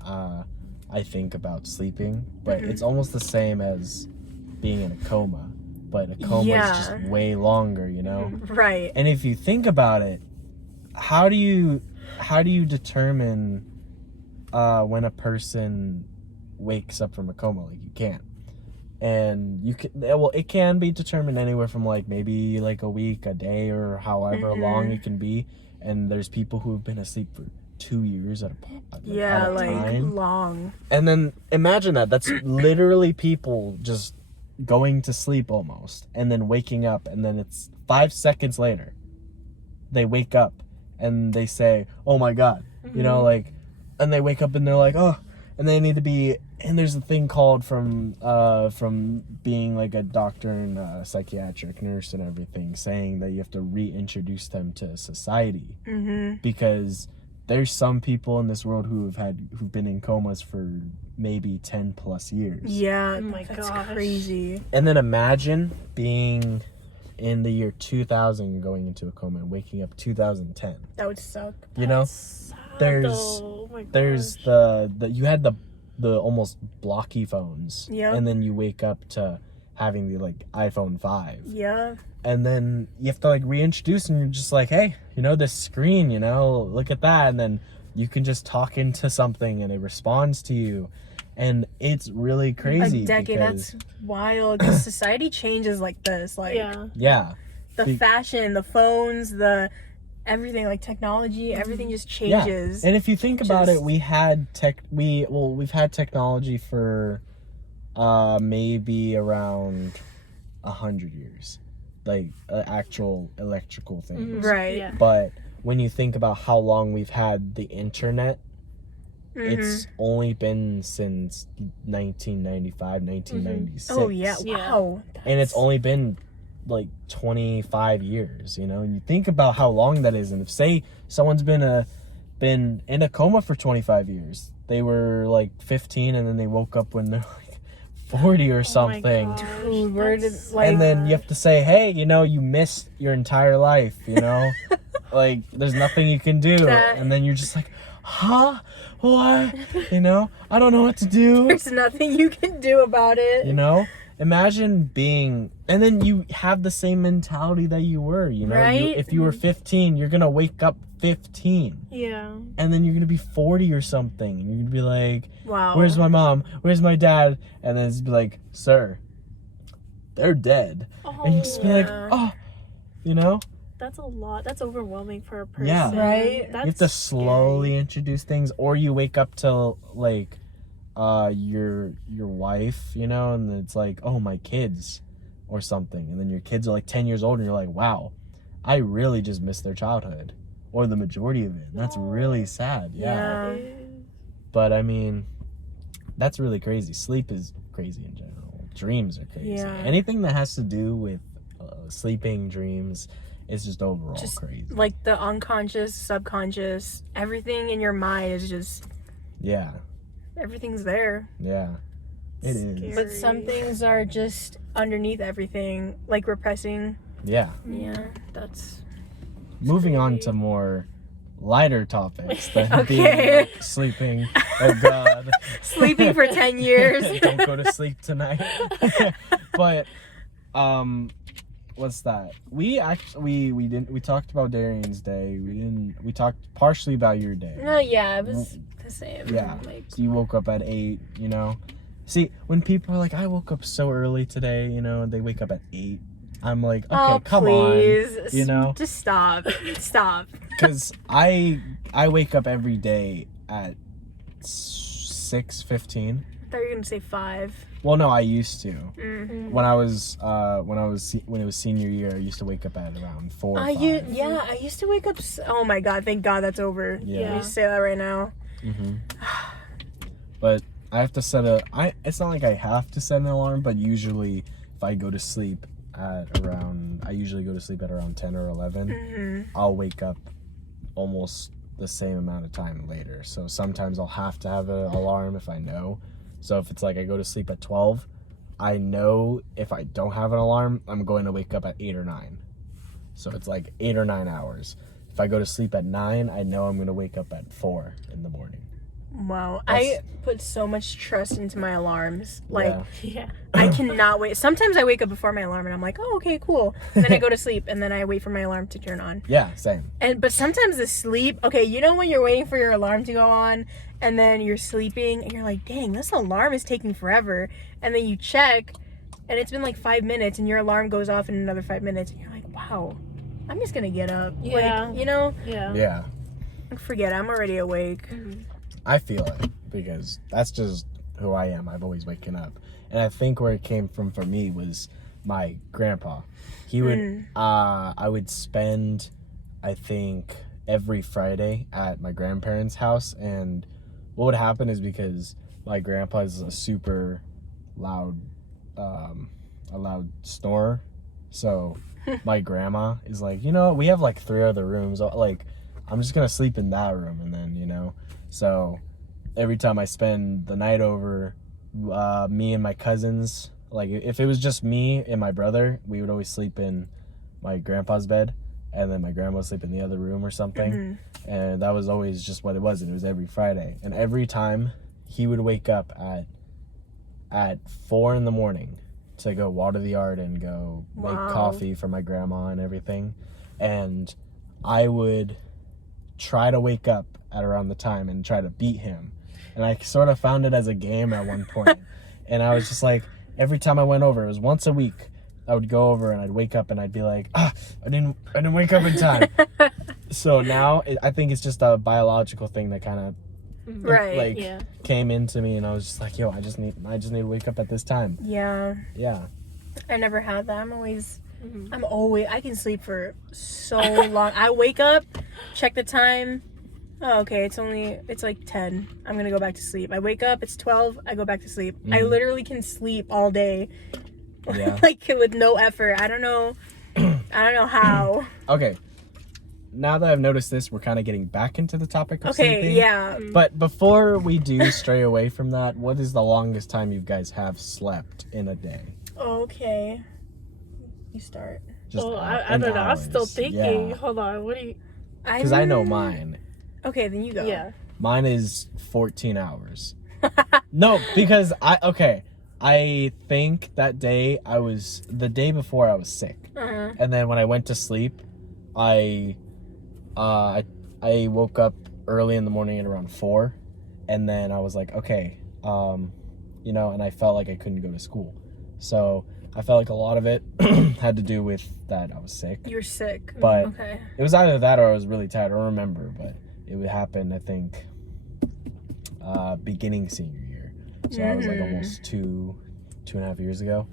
I think about sleeping, but it's almost the same as being in a coma, but a coma is just way longer, you know? Right. And if you think about it, how do you determine when a person wakes up from a coma? Like, you can't. And you can, well, it can be determined anywhere from like maybe like a week, a day, or however long it can be. And there's people who have been asleep for 2 years at a time. Long. And then imagine that's literally people just going to sleep almost, and then waking up, and then it's 5 seconds later they wake up and they say, oh my god, you know, like, and they wake up and they're like, oh, and they need to be, and there's a thing called from being like a doctor and a psychiatric nurse and everything, saying that you have to reintroduce them to society, because there's some people in this world who've been in comas for maybe 10 plus years. Yeah, oh my that's gosh. crazy. And then imagine being in the year 2000, going into a coma and waking up 2010. That would suck. You know, Sad, there's though. Oh my there's gosh. the you had the almost blocky phones, and then you wake up to having the like iPhone 5. Yeah. And then you have to like reintroduce, and you're just like, hey, you know, this screen, you know, look at that. And then you can just talk into something and it responds to you. And it's really crazy. A decade, that's wild. 'Cause society changes like this. Like, yeah. The fashion, the phones, the everything, like technology, everything just changes. Yeah. And if you think about it, we've had technology for maybe around 100 years. Like actual electrical things. Right. Yeah. But when you think about how long we've had the internet, it's only been since 1995, 1996. Oh yeah, wow. And it's only been like 25 years, you know? And you think about how long that is, and if say someone's been in a coma for 25 years, they were like 15 and then they woke up when they're like 40 or something. Dude, where did, like, and then you have to say, hey, you know, you missed your entire life, you know? Like, there's nothing you can do. And then you're just like, huh? What? You know? I don't know what to do. There's nothing you can do about it. You know? Imagine being, and then you have the same mentality that you were, you know? Right? If you were 15, you're gonna wake up 15. Yeah. And then you're gonna be 40 or something. And you're gonna be like, wow, where's my mom? Where's my dad? And then it's be like, sir, they're dead. And you just be like, oh, you know? That's a lot. That's overwhelming for a person. Yeah. Right? That's You have to slowly introduce things, or you wake up to like your wife, you know, and it's like, oh, my kids or something, and then your kids are like 10 years old and you're like, wow, I really just missed their childhood, or the majority of it. That's really sad. Yeah. But I mean, that's really crazy. Sleep is crazy in general. Dreams are crazy. Anything that has to do with sleeping, dreams, it's just overall crazy. Like the unconscious, subconscious, everything in your mind is just everything's there. Yeah, it is. But some things are just underneath everything, like repressing. Yeah. That's moving on to more lighter topics than being like, sleeping. Oh God, sleeping for 10 years. Don't go to sleep tonight. But what's that? We talked about Darian's day. We talked partially about your day. No, it was the same. Yeah. Like, so you woke up at 8, you know. See, when people are like, I woke up so early today, you know, and they wake up at 8. I'm like, okay, come please. on, you know. Just stop. Because I wake up every day at 6:15. I thought you were gonna say 5. Well, no, I used to. When it was senior year, I used to wake up at around 4 or 5. I used to wake up. Oh my God! Thank God that's over. Yeah. You say that right now. But I have to set it's not like I have to set an alarm, but usually if I go to sleep I usually go to sleep at around 10 or 11. I'll wake up almost the same amount of time later. So sometimes I'll have to have an alarm if I know. So if it's like I go to sleep at 12, I know if I don't have an alarm, I'm going to wake up at 8 or 9. So it's like 8 or 9 hours. If I go to sleep at 9, I know I'm going to wake up at 4 in the morning. Wow. I put so much trust into my alarms. Like, Yeah. I cannot wait. Sometimes I wake up before my alarm and I'm like, oh, okay, cool. And then I go to sleep and then I wait for my alarm to turn on. Yeah, same. But sometimes the sleep, okay, you know when you're waiting for your alarm to go on and then you're sleeping and you're like, dang, this alarm is taking forever. And then you check and it's been like 5 minutes and your alarm goes off in another 5 minutes and you're like, wow, I'm just gonna get up. Yeah. Like, you know? Yeah. Forget it, I'm already awake. I feel it because that's just who I am. I've always waken up. And I think where it came from for me was my grandpa. He would, I would spend, I think, every Friday at my grandparents' house. And what would happen is because my grandpa is a super loud, a loud snorer. So my grandma is like, you know, we have like 3 other rooms. Like, I'm just going to sleep in that room. And then, you know, so every time I spend the night over, me and my cousins, like if it was just me and my brother, we would always sleep in my grandpa's bed and then my grandma would sleep in the other room or something. And that was always just what it was. And it was every Friday. And every time he would wake up at 4 in the morning to go water the yard and go make coffee for my grandma and everything. And I would try to wake up at around the time and try to beat him. And I sort of found it as a game at one point. And I was just like, every time I went over, it was once a week, I would go over and I'd wake up and I'd be like, I didn't wake up in time. So now I think it's just a biological thing that kind of came into me, and I was just like, yo, I just need to wake up at this time. Yeah. I never had that. I can sleep for so long. I wake up, check the time. Oh, okay, it's like 10. I'm gonna go back to sleep. I wake up, it's 12, I go back to sleep. I literally can sleep all day. Yeah. Like with no effort. I don't know how. Okay. Now that I've noticed this, we're kind of getting back into the topic of sleeping. Okay, yeah. But before we do stray away from that, what is the longest time you guys have slept in a day? Okay. You start. I don't know. I'm still thinking. Yeah. Hold on. What do you... Because I know mine. Okay, then you go. Yeah. Mine is 14 hours. No, because I think that day the day before I was sick. And then when I went to sleep, I woke up early in the morning at around 4, and then I was like, okay, you know, and I felt like I couldn't go to school. So I felt like a lot of it had to do with that I was sick. You were sick. But it was either that or I was really tired. I don't remember, but it would happen, I think, beginning senior year. So I was like almost 2.5 years ago.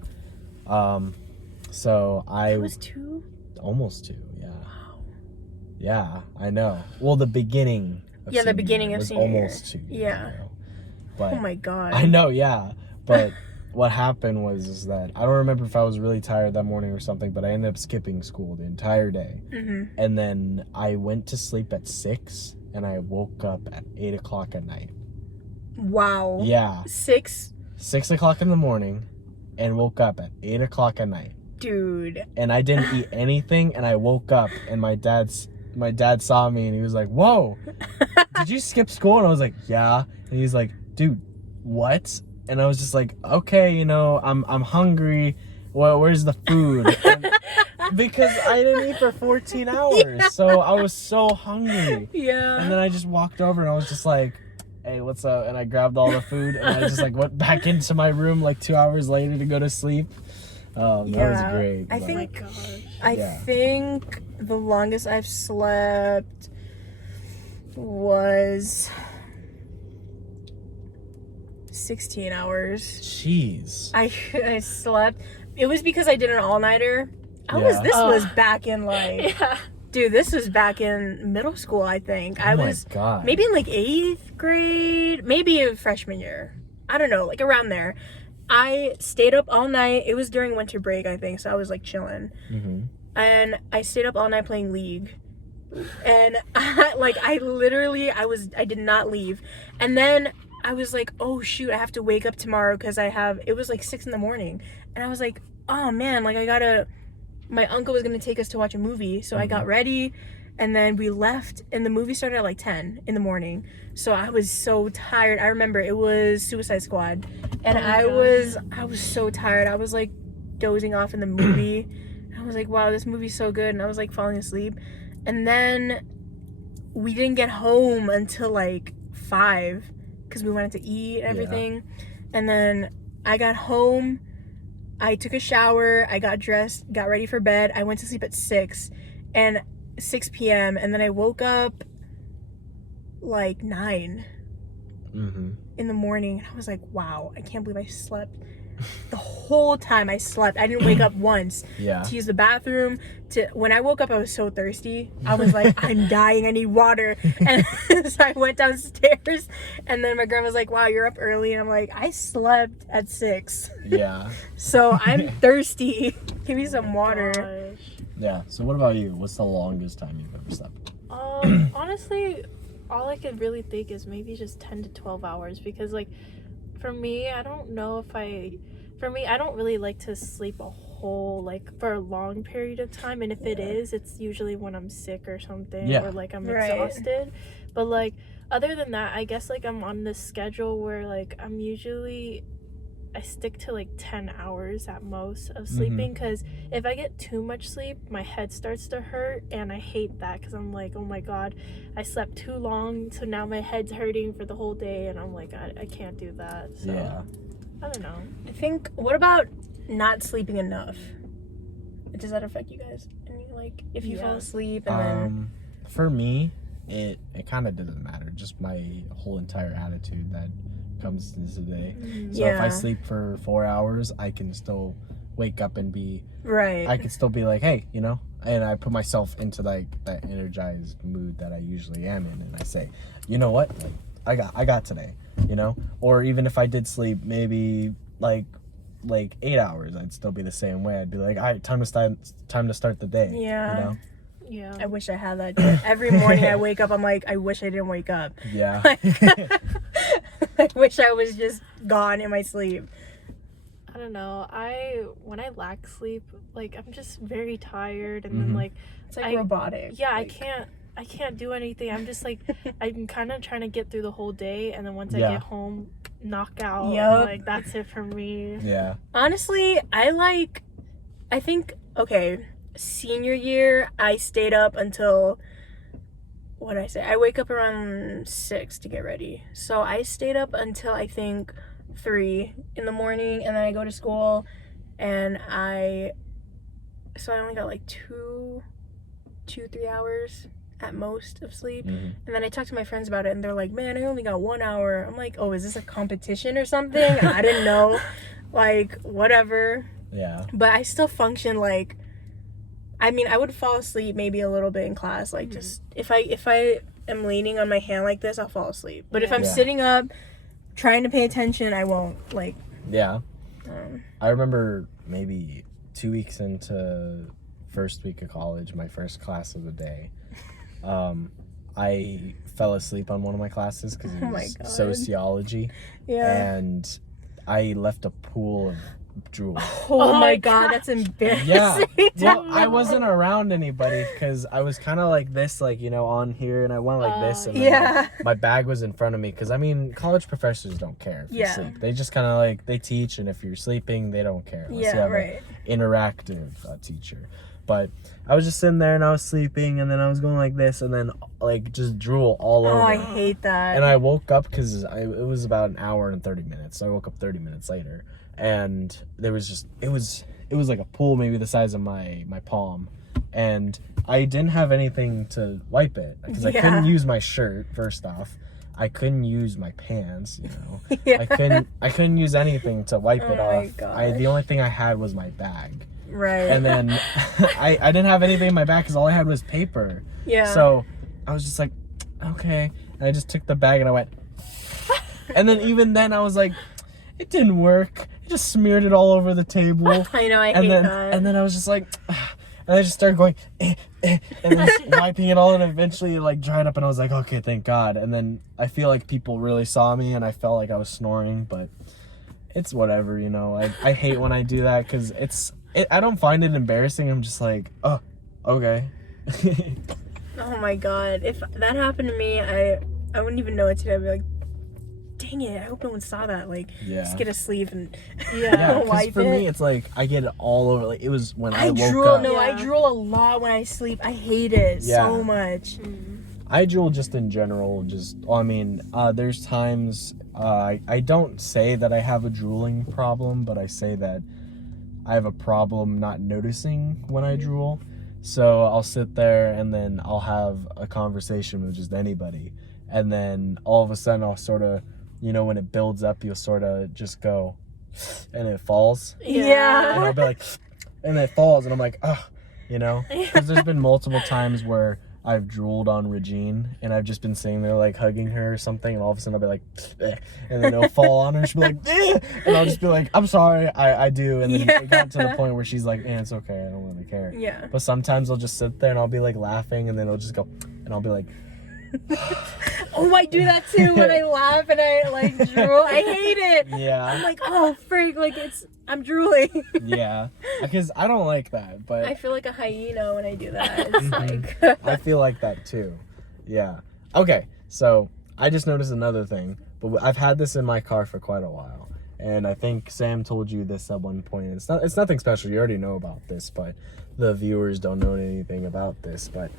So I was 2? Almost 2, yeah. Wow. Yeah, I know. Well, the beginning of the beginning of senior year. Almost 2 years ago. But oh my god. I know, yeah. But what happened was that I don't remember if I was really tired that morning or something, but I ended up skipping school the entire day. And then I went to sleep at 6 and I woke up at 8 o'clock at night. Wow. Yeah. 6 o'clock in the morning and woke up at 8 o'clock at night. Dude. And I didn't eat anything, and I woke up and my dad saw me and he was like, whoa, did you skip school? And I was like, yeah. And he's like, dude, what? And I was just like, okay, you know, I'm hungry. Well, where's the food? Because I didn't eat for 14 hours. So I was so hungry. Yeah. And then I just walked over and I was just like, hey, what's up? And I grabbed all the food and I just like went back into my room like 2 hours later to go to sleep. That was great. I think the longest I've slept was 16 hours. Jeez. I slept. It was because I did an all-nighter. This was back in like... Dude, this was back in middle school, I think. I was maybe in like 8th grade, maybe a freshman year. I don't know, like around there. I stayed up all night. It was during winter break, I think, so I was like chilling. And I stayed up all night playing League. And I did not leave. And then I was like, oh shoot, I have to wake up tomorrow because it was like 6 a.m. And I was like, oh man, like my uncle was going to take us to watch a movie. So I got ready and then we left and the movie started at like 10 in the morning. So I was so tired. I remember it was Suicide Squad and I was so tired. I was like dozing off in the movie. I was like, wow, this movie's so good. And I was like falling asleep. And then we didn't get home until like 5 because we wanted to eat everything. Yeah. And then I got home. I took a shower. I got dressed, got ready for bed. I went to sleep at 6 p.m. And then I woke up like 9 in the morning. And I was like, wow, I can't believe I slept. The whole time I slept. I didn't wake up once to use the bathroom. When I woke up, I was so thirsty. I was like, I'm dying. I need water. And so I went downstairs. And then my grandma's like, wow, you're up early. And I'm like, I slept at 6. Yeah. So I'm thirsty. Give me some water. Gosh. Yeah. So what about you? What's the longest time you've ever slept? Honestly, all I could really think is maybe just 10 to 12 hours because like for me, I don't really like to sleep a whole like for a long period of time, and if it is, it's usually when I'm sick or something or like I'm exhausted. But like other than that, I guess like I'm on this schedule where like I stick to like 10 hours at most of sleeping because if I get too much sleep, my head starts to hurt and I hate that because I'm like, oh my god, I slept too long, so now my head's hurting for the whole day, and I'm like, I can't do that. So I don't know. I think, what about not sleeping enough? Does that affect you guys? I mean, like if you fall asleep and then for me, it kind of doesn't matter, just my whole entire attitude that comes into the day. So if I sleep for 4 hours, I can still wake up and be I can still be like, hey, you know, and I put myself into like that energized mood that I usually am in, and I say, you know what, like I got today, you know. Or even if I did sleep maybe like 8 hours, I'd still be the same way. I'd be like, all right, time to start the day. You know? Yeah. I wish I had that. Every morning I wake up, I'm like, I wish I didn't wake up. Yeah. I wish I was just gone in my sleep. I don't know. When I lack sleep, like I'm just very tired, and then like it's like robotic. Yeah, like, I can't do anything. I'm just like I'm kind of trying to get through the whole day, and then once I get home, knock out. Yep. Like that's it for me. Yeah. Honestly, I think senior year I stayed up until I wake up around 6 to get ready. So I stayed up until I think 3 in the morning, and then I go to school, and I only got like 2-3 hours at most of sleep. And then I talked to my friends about it, and they're like, man, I only got 1 hour. I'm like, oh, is this a competition or something? I didn't know. Like, whatever. Yeah. But I still function like, I mean, I would fall asleep maybe a little bit in class. Like, just if I am leaning on my hand like this, I'll fall asleep. But if I'm sitting up trying to pay attention, I won't. Like, I remember maybe 2 weeks into first week of college, my first class of the day, I fell asleep on one of my classes because it was sociology. And I left a pool of drool. Oh my god, that's embarrassing. Yeah. Well, I wasn't around anybody because I was kind of like this, like, you know, on here, and I went like this, and then, like, my bag was in front of me because I mean, college professors don't care if you sleep. They just kind of like, they teach, and if you're sleeping, they don't care unless you have an interactive teacher. But I was just sitting there and I was sleeping, and then I was going like this, and then like just drool all over. Oh, I hate that. And I woke up because it was about an hour and 30 minutes. So I woke up 30 minutes later, and there was just it was like a pool maybe the size of my palm, and I didn't have anything to wipe it because I couldn't use my shirt. First off, I couldn't use my pants. You know, I couldn't use anything to wipe it off. The only thing I had was my bag. Right. And then I didn't have anything in my bag because all I had was paper. Yeah. So I was just like, okay. And I just took the bag and I went. And then even then I was like, it didn't work. I just smeared it all over the table. I know, I hate that. And then I was just like, And I just started going, and then wiping it all, and eventually it like dried up, and I was like, okay, thank God. And then I feel like people really saw me, and I felt like I was snoring, but it's whatever, you know. I hate when I do that, because I don't find it embarrassing. I'm just like, oh, okay. Oh my God. If that happened to me, I wouldn't even know what to do. I'd be like, dang it, I hope no one saw that. Like, just get a sleeve and because for me, it's like, I get it all over. Like, it was when I woke drool, up. No, I drool a lot when I sleep. I hate it so much. I drool just in general. There's times, I don't say that I have a drooling problem, but I say that I have a problem not noticing when I drool. So I'll sit there and then I'll have a conversation with just anybody. And then all of a sudden I'll sort of, you know, when it builds up, you'll sort of just go, and it falls. Yeah. And I'll be like, and it falls, and I'm like, oh, you know? Because there's been multiple times where I've drooled on Regine, and I've just been sitting there, like, hugging her or something, and all of a sudden I'll be like, eh, and then it'll fall on her, and she'll be like, eh, and I'll just be like, I'm sorry, I do. And then it got to the point where she's like, it's okay, I don't really care. Yeah. But sometimes I'll just sit there, and I'll be, like, laughing, and then it'll just go, and I'll be like, oh, I do that too when I laugh and I like drool. I hate it. Yeah. I'm like, oh freak, like I'm drooling. Yeah, because I don't like that, but I feel like a hyena when I do that. It's like I feel like that too. Yeah. Okay, so I just noticed another thing, but I've had this in my car for quite a while, and I think Sam told you this at one point. It's nothing special. You already know about this, but the viewers don't know anything about this. But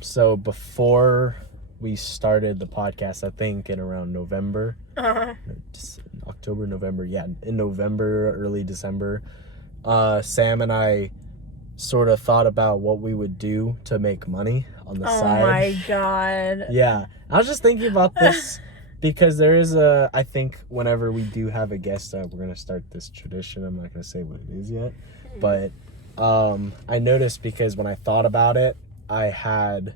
so before we started the podcast, I think in around November, October, November, in November, early December, Sam and I sort of thought about what we would do to make money on the side. Oh my God. Yeah, I was just thinking about this because there is I think whenever we do have a guest, we're going to start this tradition. I'm not going to say what it is yet, but I noticed because when I thought about it, I had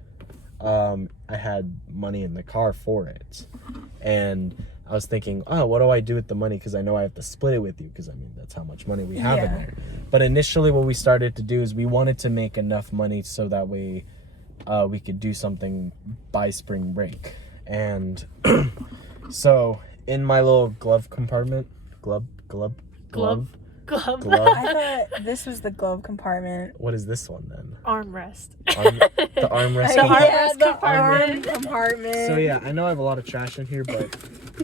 money in the car for it, and I was thinking, oh, what do I do with the money? Because I know I have to split it with you, because I mean that's how much money we have in there. But initially what we started to do is we wanted to make enough money so that way we could do something by spring break. And so in my little glove compartment, glove. I thought this was the glove compartment. What is this one then? Armrest. The armrest. The arm compartment. So yeah, I know I have a lot of trash in here, but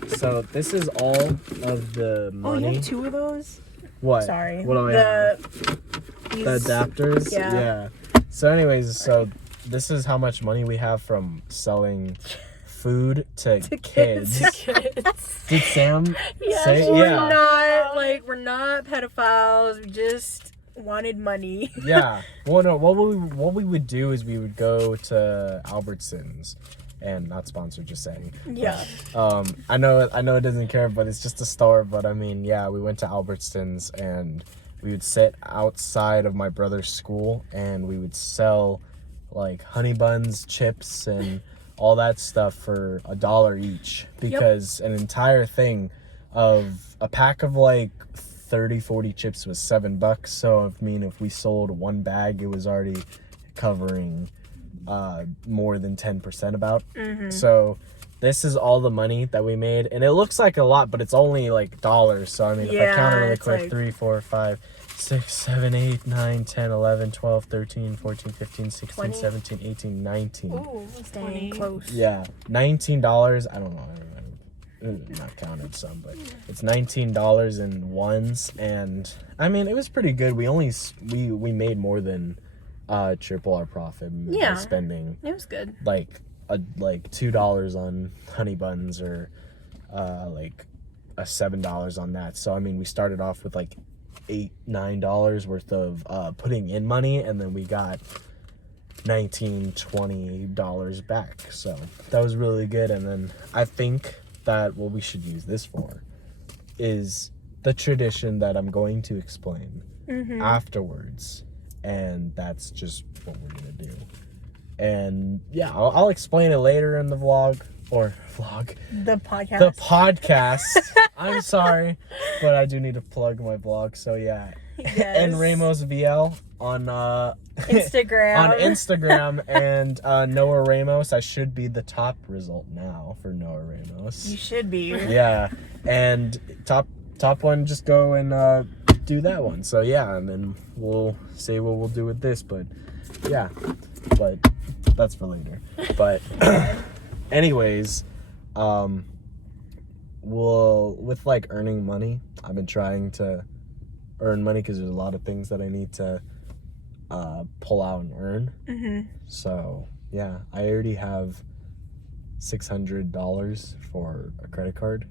so this is all of the money. Oh, you have two of those? What? Sorry. What do I have? The adapters? Yeah. So anyways, so this is how much money we have from selling food to kids. Did Sam say? We're not pedophiles. We just wanted money. Yeah. Well, no. What we would do is we would go to Albertsons, and not sponsored, just saying. Yeah. I know it doesn't care, but it's just a store. But I mean, yeah, we went to Albertsons, and we would sit outside of my brother's school, and we would sell like honey buns, chips, and all that stuff for $1 each, because an entire thing of a pack of like 30-40 chips was $7. So if we sold one bag, it was already covering more than 10% about. So this is all the money that we made, and it looks like a lot, but it's only like dollars. So I mean, if I count it really quick, 3, 4, 5, 6, 7, 8, 9, 10, 11, 12, 13, 14, 15, 16, 20. 17, 18, 19. Ooh, staying close. Yeah, $19. I don't know. Not counted some, but it's $19 in ones, and I mean it was pretty good. We made more than triple our profit by spending. It was good. Like $2 on honey buns, or like $7 on that. So I mean we started off with like $8-9 worth of putting in money, and then we got $19-20 back. So that was really good. And then I think that what we should use this for is the tradition that I'm going to explain afterwards, and that's just what we're gonna do. And yeah, I'll explain it later in the vlog, or vlog. The podcast. The podcast. I'm sorry, but I do need to plug my blog. So yeah, Yes. and Ramos VL on Instagram. on Instagram and Noah Ramos. I should be the top result now for Noah Ramos. You should be. Yeah, and top one, just go and do that one. So yeah, and then we'll say what we'll do with this. But yeah, but that's for later. But anyways, with like earning money, I've been trying to earn money because there's a lot of things that I need to pull out and earn. Mm-hmm. So yeah, I already have $600 for a credit card.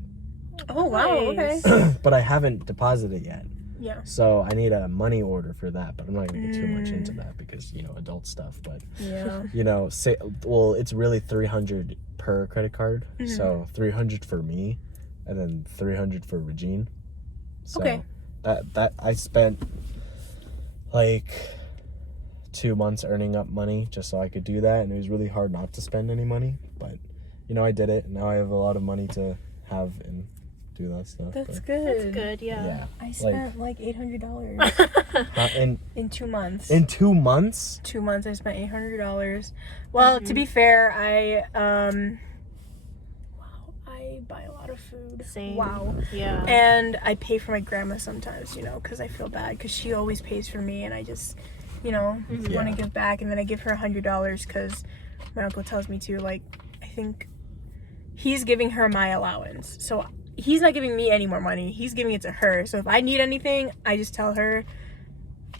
Oh wow. Nice. Okay. But I haven't deposited yet. Yeah. So I need a money order for that, but I'm not gonna get too much into that because, you know, adult stuff. But Yeah. you know, it's really $300 per credit card. Mm-hmm. So $300 for me, and then $300 for Regine. So Okay. that I spent like 2 months earning up money just so I could do that, and it was really hard not to spend any money. But you know, I did it, and now I have a lot of money to have and do that stuff. That's but, good. That's good, yeah. Yeah. I spent like $800 in 2 months. In 2 months? 2 months, I spent $800. Well, to be fair, I buy a lot of food. Same. Wow. Yeah. And I pay for my grandma sometimes, you know, because I feel bad because she always pays for me, and I just, you know, want to give back. And then I give her $100 because my uncle tells me to. Like, I think he's giving her my allowance, so he's not giving me any more money. He's giving it to her. So if I need anything, I just tell her.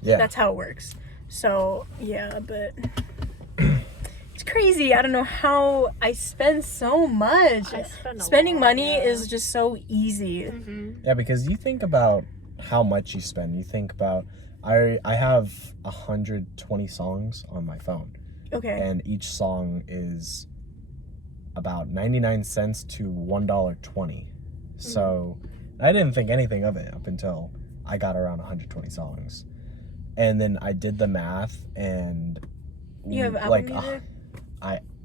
Yeah. That's how it works. So yeah, but it's crazy. I don't know how I spend so much. I spend a Spending lot, money yeah. is just so easy. Mm-hmm. Yeah, because you think about how much you spend. You think about I have 120 songs on my phone, Okay. and each song is about 99 cents to $1.20. So I didn't think anything of it up until I got around 120 songs, and then I did the math, and You have Apple like Music?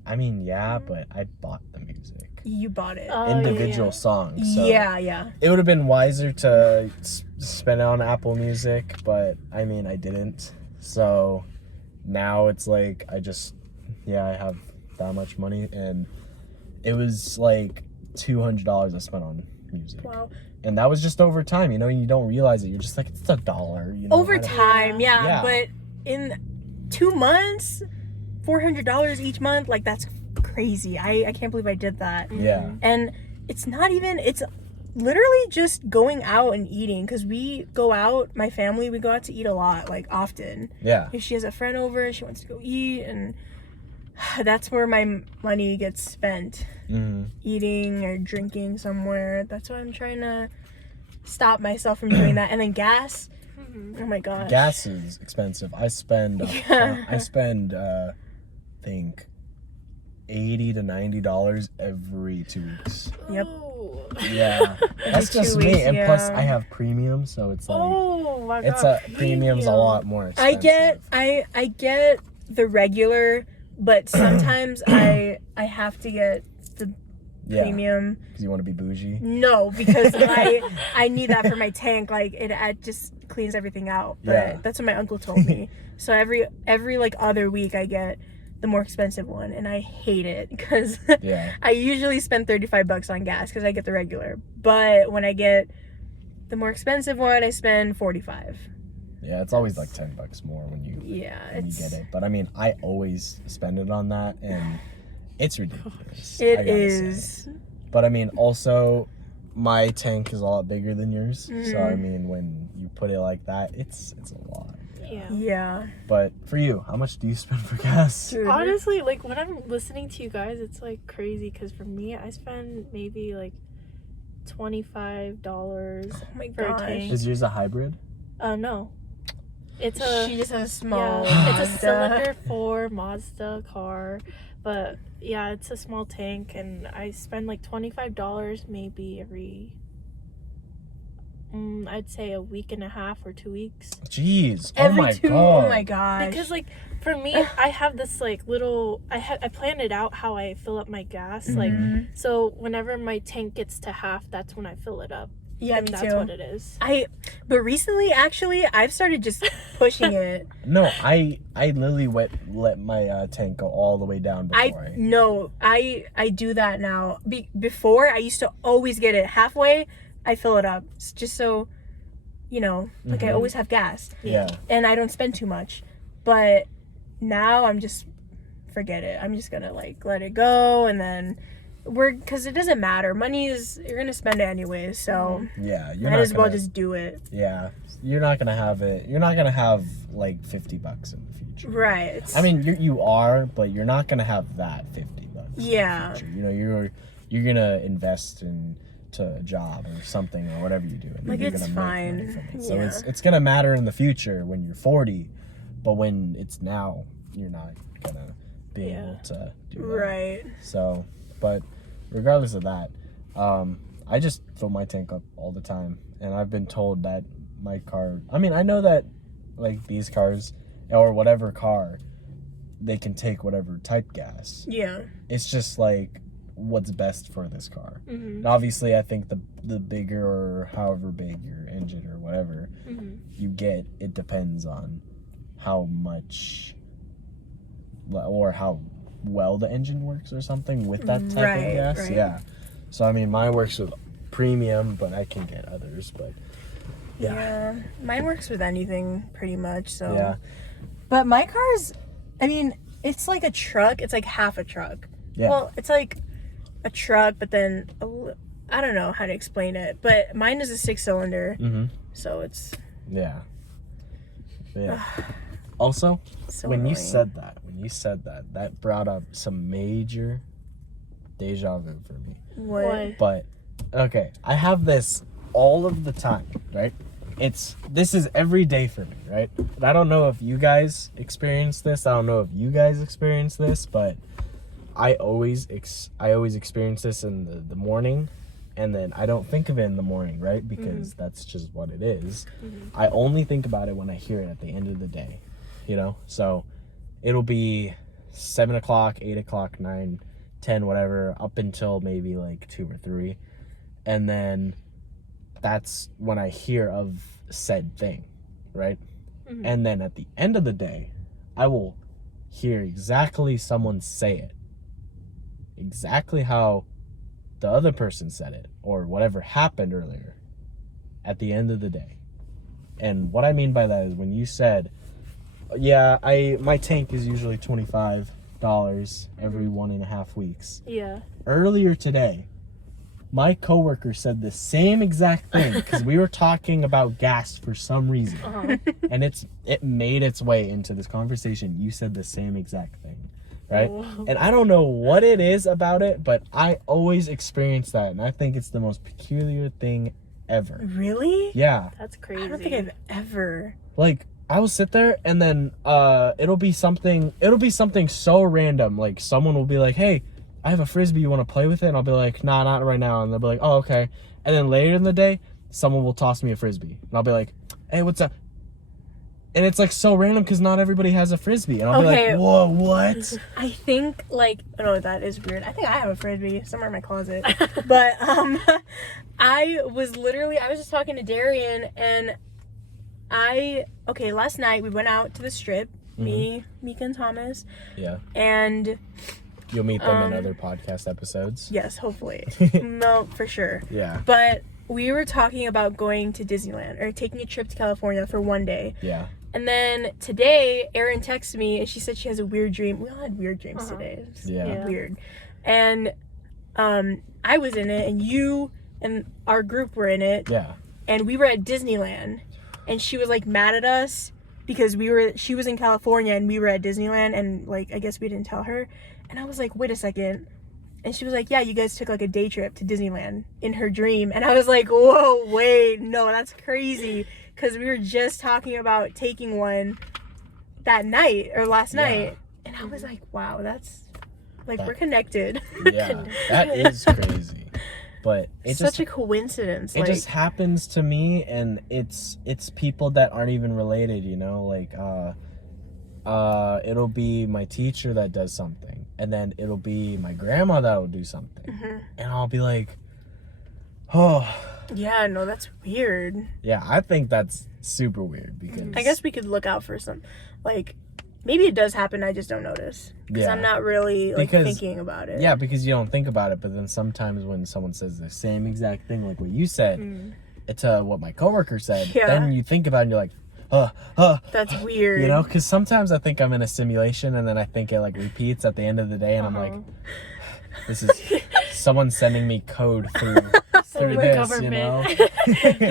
I mean, yeah, but I bought the music, You bought it. individual songs. So yeah. it would have been wiser to spend it on Apple Music, but I mean, I didn't. So now it's like I have that much money, and it was like $200 I spent on music. Wow. And that was just over time, you know. You don't realize it. You're just like, it's $1, you know. Over time, yeah. Yeah. But in 2 months, $400 each month, like that's crazy. I can't believe I did that. Yeah. And it's literally just going out and eating, because we go out, my family, we go out to eat a lot, like often. Yeah. If she has a friend over and she wants to go eat, and that's where my money gets spent. Mm-hmm. Eating or drinking somewhere. That's why I'm trying to stop myself from doing that. And then gas. Oh my gosh. Gas is expensive. I spend think $80 to $90 every 2 weeks. Yep. Oh. Yeah. That's 2 just weeks, me. And plus yeah. I have premium, so it's like Oh my god. it's a premium's a lot more expensive. I get the regular, but sometimes I have to get the premium. Because you want to be bougie. No, because I need that for my tank. Like it just cleans everything out. But Yeah. that's what my uncle told me. So every like other week I get the more expensive one, and I hate it because Yeah. I usually spend $35 on gas because I get the regular. But when I get the more expensive one, I spend $45. Yeah, it's always like $10 more when you get it. But I mean, I always spend it on that, and it's ridiculous. It I gotta is. say. But I mean, also, my tank is a lot bigger than yours. So I mean, when you put it like that, it's a lot. Yeah. Yeah. But for you, how much do you spend for gas? Dude. Honestly, like when I'm listening to you guys, it's like crazy because for me, I spend maybe like $25 Oh my for a gosh. tank. Is yours a hybrid? No. It's She a just has a small. yeah, it's a Mazda. cylinder 4 Mazda car, but yeah, it's a small tank, and I spend like $25 maybe every I'd say a week and a half or 2 weeks. Jeez. Oh God. my gosh. Because like for me, I have this like little. I planned it out how I fill up my gas. Like so, whenever my tank gets to half, that's when I fill it up. Yeah, and me that's too. what it is. But recently, actually, I've started just pushing it. No, I literally let my tank go all the way down before I do that now. Before, I used to always get it halfway. I fill it up just so, like I always have gas. Yeah. And I don't spend too much. But now I'm just forget it. I'm just gonna like let it go, and then because it doesn't matter. You're gonna spend it anyway, so yeah, might as well just do it. Yeah, you're not gonna have it. You're not gonna have like $50 in the future, right? I mean, you are, but you're not gonna have that $50. Yeah, in the future. You're gonna invest into a job or something or whatever you do, and like you're it's gonna fine. make money from it. So it's gonna matter in the future when you're 40, but when it's now, you're not gonna be able to do that. Right. So, but regardless of that, I just fill my tank up all the time, and I've been told that my car, I mean, I know that like these cars or whatever car, they can take whatever type gas. Yeah. It's just like what's best for this car. Mm-hmm. And obviously, I think the bigger or however big your engine or whatever you get, it depends on how much or how well the engine works or something with that type of gas. Right. Yeah. So I mean, mine works with premium, but I can get others. But yeah, mine works with anything pretty much. So yeah. But my car's, I mean, it's like a truck. It's like half a truck. Yeah. Well, it's like a truck, but then I don't know how to explain it. But mine is a 6-cylinder, so it's yeah. Also, so when annoying. you said that brought up some major deja vu for me. What? But okay, I have this all of the time, right? This is every day for me, right? And I don't know if you guys experience this. I don't know if you guys experience this, but I always experience this in the morning, and then I don't think of it in the morning, right? Because that's just what it is. I only think about it when I hear it at the end of the day, So it'll be 7 o'clock, 8 o'clock, 9, 10, whatever, up until maybe like 2 or 3. And then that's when I hear of said thing, right? And then at the end of the day, I will hear exactly someone say it. Exactly how the other person said it, or whatever happened earlier at the end of the day. And what I mean by that is when you said, yeah, my tank is usually $25 every 1.5 weeks. Yeah. Earlier today, my coworker said the same exact thing because we were talking about gas for some reason, and it made its way into this conversation. You said the same exact thing, right? Oh. And I don't know what it is about it, but I always experience that, and I think it's the most peculiar thing ever. Really? Yeah. That's crazy. I don't think I've ever. Like, I will sit there and then it'll be something so random. Like someone will be like, "Hey, I have a Frisbee, you want to play with it?" And I'll be like, "Nah, not right now." And they'll be like, "Oh, okay." And then later in the day, someone will toss me a Frisbee. And I'll be like, "Hey, what's up?" And it's like so random because not everybody has a Frisbee. And I'll be like, "Whoa, what?" I think that is weird. I think I have a Frisbee somewhere in my closet. But I was just talking to Darian, and last night we went out to the strip, me, Mika, and Thomas. Yeah. And you'll meet them in other podcast episodes. Yes, hopefully. No, for sure. Yeah. But we were talking about going to Disneyland or taking a trip to California for one day. Yeah. And then today, Erin texted me and she said she has a weird dream. We all had weird dreams today. It was weird. And I was in it, and you and our group were in it. Yeah. And we were at Disneyland, and she was like mad at us because she was in California and we were at Disneyland, and like I guess we didn't tell her. And I was like, wait a second. And she was like, yeah, you guys took like a day trip to Disneyland in her dream. And I was like, whoa, wait, no, that's crazy. Because we were just talking about taking one that night or last night. And I was like, wow, that's like, we're connected. Yeah, that is crazy. but it's such a coincidence. It just happens to me, and it's people that aren't even related, you know, like it'll be my teacher that does something, and then it'll be my grandma that will do something, and I'll be like, oh. Yeah, no, that's weird. Yeah, I think that's super weird because I guess we could look out for some, like, maybe it does happen, I just don't notice. Because I'm not really, like, thinking about it. Yeah, because you don't think about it, but then sometimes when someone says the same exact thing, like what you said, it's what my coworker said, then you think about it and you're like, That's weird. You know, because sometimes I think I'm in a simulation and then I think it, like, repeats at the end of the day, and I'm like, this is someone sending me code through this, government. you know?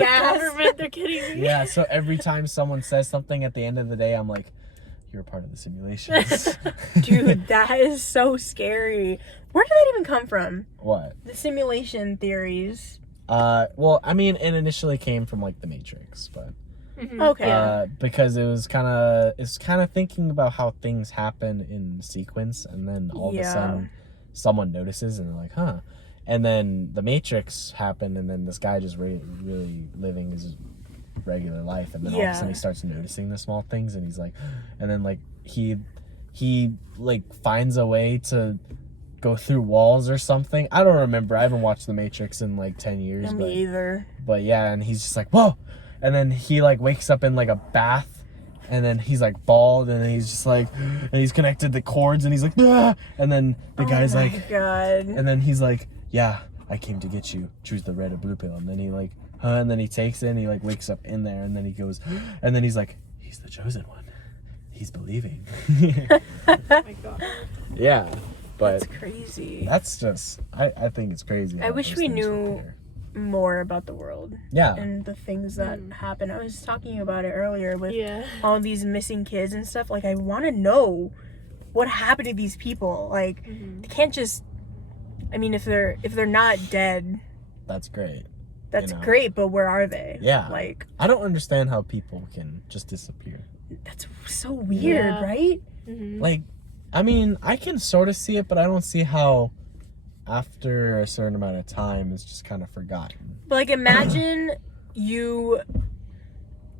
Government, they're kidding me. Yeah, so every time someone says something at the end of the day, I'm like, you're a part of the simulations. Dude, that is so scary. Where did that even come from? What? The simulation theories. Well, I mean, it initially came from, like, The Matrix, but... Okay. Because it's kind of thinking about how things happen in sequence, and then all of a sudden someone notices and they're like, huh. And then The Matrix happened, and then this guy just really living his regular life, and then all of a sudden he starts noticing the small things, and he's like, and then like he like finds a way to go through walls or something. I don't remember. I haven't watched The Matrix in like 10 years. Me either. But yeah, and he's just like, whoa. And then he like wakes up in like a bath, and then he's like bald, and then he's just like, and he's connected the cords, and he's like, ah! And then the guy's like, God. And then he's like, yeah, I came to get you. Choose the red or blue pill. And then he like, and then he takes it, and he like wakes up in there, and then he goes, and then he's like, he's the chosen one. He's believing. Oh my God. Yeah, but that's crazy. That's just, I think it's crazy. I wish we knew more about the world. Yeah. And the things that happen. I was talking about it earlier with all these missing kids and stuff. Like, I want to know what happened to these people. Like, they can't just, I mean, if they're not dead, that's great. That's great, but where are they? Yeah. Like, I don't understand how people can just disappear. That's so weird, right? Like, I mean, I can sort of see it, but I don't see how after a certain amount of time it's just kind of forgotten. But like, imagine you,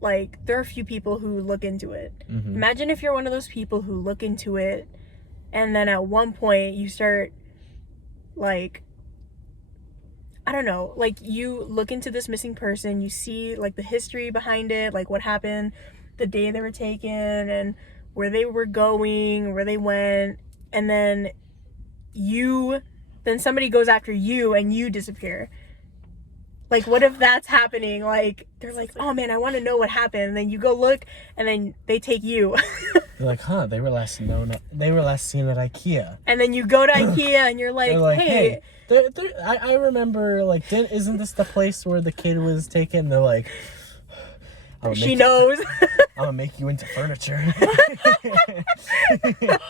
like, there are a few people who look into it. Imagine if you're one of those people who look into it, and then at one point you start, like, I don't know, like, you look into this missing person, you see, like, the history behind it, like, what happened the day they were taken, and where they were going, where they went, and then somebody goes after you and you disappear. Like, what if that's happening? Like, they're like, oh man, I want to know what happened. And then you go look, and then they take you. You're like, huh, they were last seen at IKEA. And then you go to IKEA and you're like, hey. I remember, like, isn't this the place where the kid was taken? They're like, she knows. I'm gonna make you into furniture.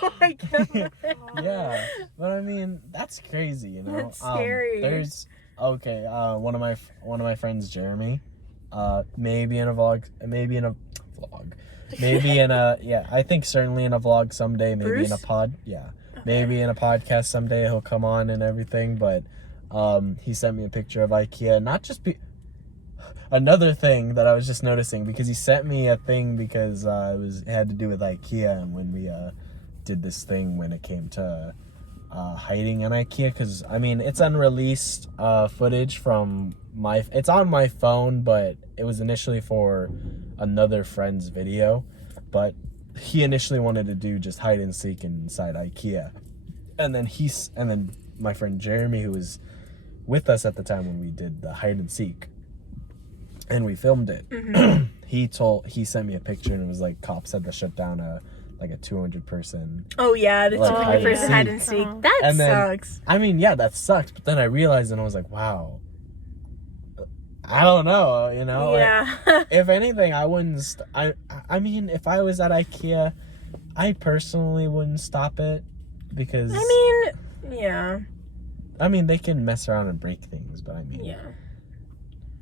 Oh my God. Yeah, but I mean, that's crazy, you know. That's scary. One of my friends, Jeremy, maybe in a vlog, I think certainly in a vlog someday, maybe Bruce? in a pod, maybe in a podcast someday he'll come on and everything. But he sent me a picture of IKEA, another thing that I was just noticing, because he sent me a thing because it had to do with IKEA, and when we did this thing when it came to hiding in IKEA, because I mean, it's unreleased footage from it's on my phone, but it was initially for another friend's video, but he initially wanted to do just hide and seek inside IKEA, and then my friend Jeremy, who was with us at the time when we did the hide and seek and we filmed it, he sent me a picture, and it was like cops had to shut down a 200 person. Oh yeah, the 200 person hide and seek. That sucks. I mean, yeah, that sucks. But then I realized, and I was like, wow. I don't know, you know. Yeah. Like, if anything, I wouldn't. I mean, if I was at IKEA, I personally wouldn't stop it, because. I mean, yeah. I mean, they can mess around and break things, but I mean. Yeah.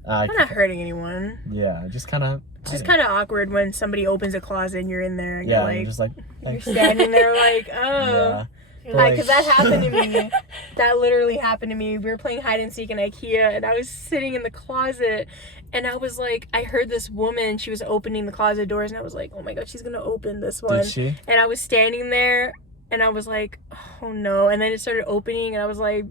I'm not hurting anyone. Yeah, just kind of. It's just kind of awkward when somebody opens a closet and you're in there, and you're like, just like, you're standing there like, oh. I Because that happened to me. That literally happened to me. We were playing hide and seek in IKEA, and I was sitting in the closet, and I was like, I heard this woman. She was opening the closet doors, and I was like, oh my god, she's gonna open this one. Did she? And I was standing there, and I was like, oh no. And then it started opening, and I was like,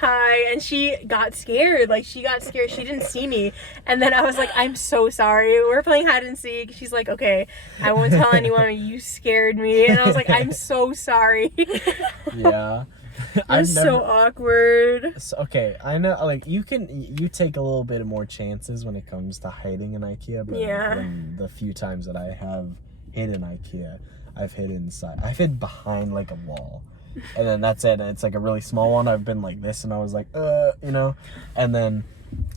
hi. And she got scared. She got scared. She didn't see me. And then I was like, I'm so sorry. We're playing hide and seek. She's like, okay, I won't tell anyone. You scared me. And I was like, I'm so sorry. Yeah. It was so awkward. Okay, I know, you take a little bit more chances when it comes to hiding in IKEA, but when the few times that I have hid in IKEA, I've hid inside. I've hid behind a wall. And then that's it. And it's a really small one. I've been like this, and I was like, And then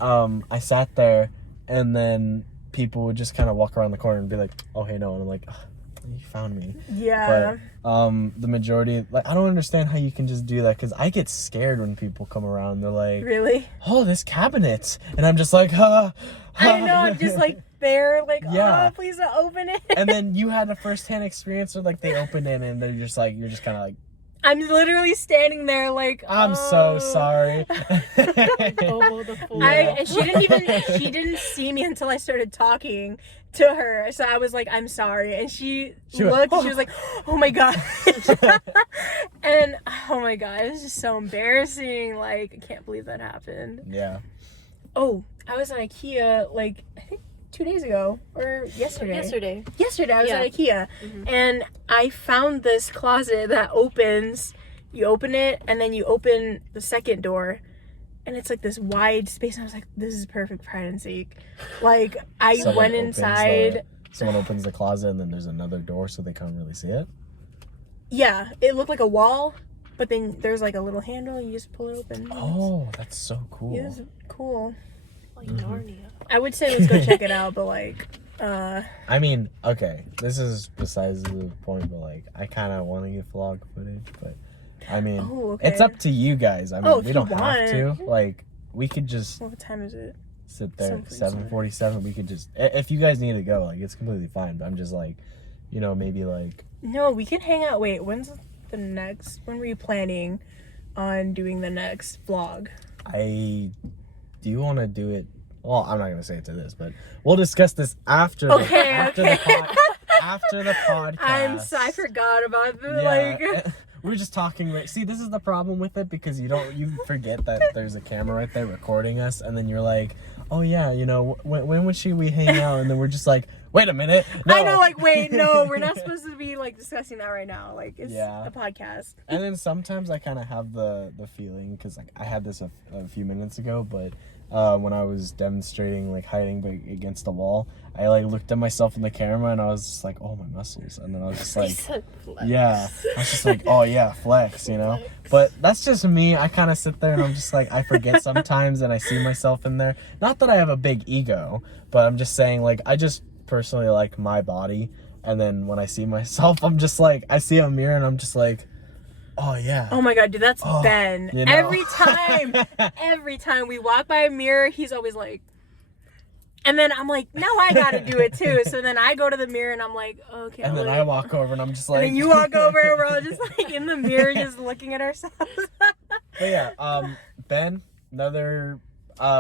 I sat there, and then people would just kind of walk around the corner and be like, oh, hey, no. And I'm like, oh, you found me. Yeah. But the majority, I don't understand how you can just do that, because I get scared when people come around. They're like, really? Oh, this cabinet. And I'm just like, huh. I know. I'm just there, oh, please don't open it. And then you had a first-hand experience where they opened it, and they're just you're just kind of I'm literally standing there I'm so sorry. Bobo the fool. And she didn't see me until I started talking to her. So I was like, I'm sorry. And she looked, she was like, oh my god. And oh my god, it was just so embarrassing. I can't believe that happened. Yeah. Oh, I was at IKEA I think 2 days ago or yesterday. Yesterday I was at IKEA, and I found this closet that opens. You open it, and then you open the second door, and it's this wide space. And I was like, "This is perfect for hide and seek." I went inside. Someone opens the closet, and then there's another door, so they can't really see it. Yeah, it looked like a wall, but then there's a little handle. You just pull it open. Oh, that's so cool. Yeah, it's cool. Narnia. I would say let's go check it out, but I mean, okay, this is besides the point, but I kind of want to get vlog footage, but I mean, it's up to you guys. I mean, we don't have to. We could just. What time is it? Sit there. 7:47. We could just. If you guys need to go, it's completely fine. But I'm just maybe No, we can hang out. Wait, when's the next? When were you planning on doing the next vlog? Do you want to do it? Well, I'm not going to say it to this, but we'll discuss this after the podcast. I forgot about the we're just talking. See, this is the problem with it, because you forget that there's a camera right there recording us, and then you're like, oh yeah, when would we hang out? And then we're just like, wait a minute. No. I know, wait, no, we're not supposed to be discussing that right now. It's a podcast. And then sometimes I kind of have the feeling, because I had this a few minutes ago, but when I was demonstrating hiding against the wall, I looked at myself in the camera, and I was just like, oh, my muscles. And then I was just like, yeah, I was just like, oh yeah, flex, Flex. But that's just me. I kind of sit there, and I'm just I forget sometimes, and I see myself in there. Not that I have a big ego, but I'm just saying I just personally like my body. And then when I see myself, I'm just I see a mirror, and I'm just oh yeah. Oh my god, dude, that's Ben. Every time we walk by a mirror, he's always and then I'm like, now I gotta do it too. So then I go to the mirror, and I'm like, okay. And then I walk over, and I'm just and then you walk over, and we're all just in the mirror, just looking at ourselves. But yeah, Ben, another.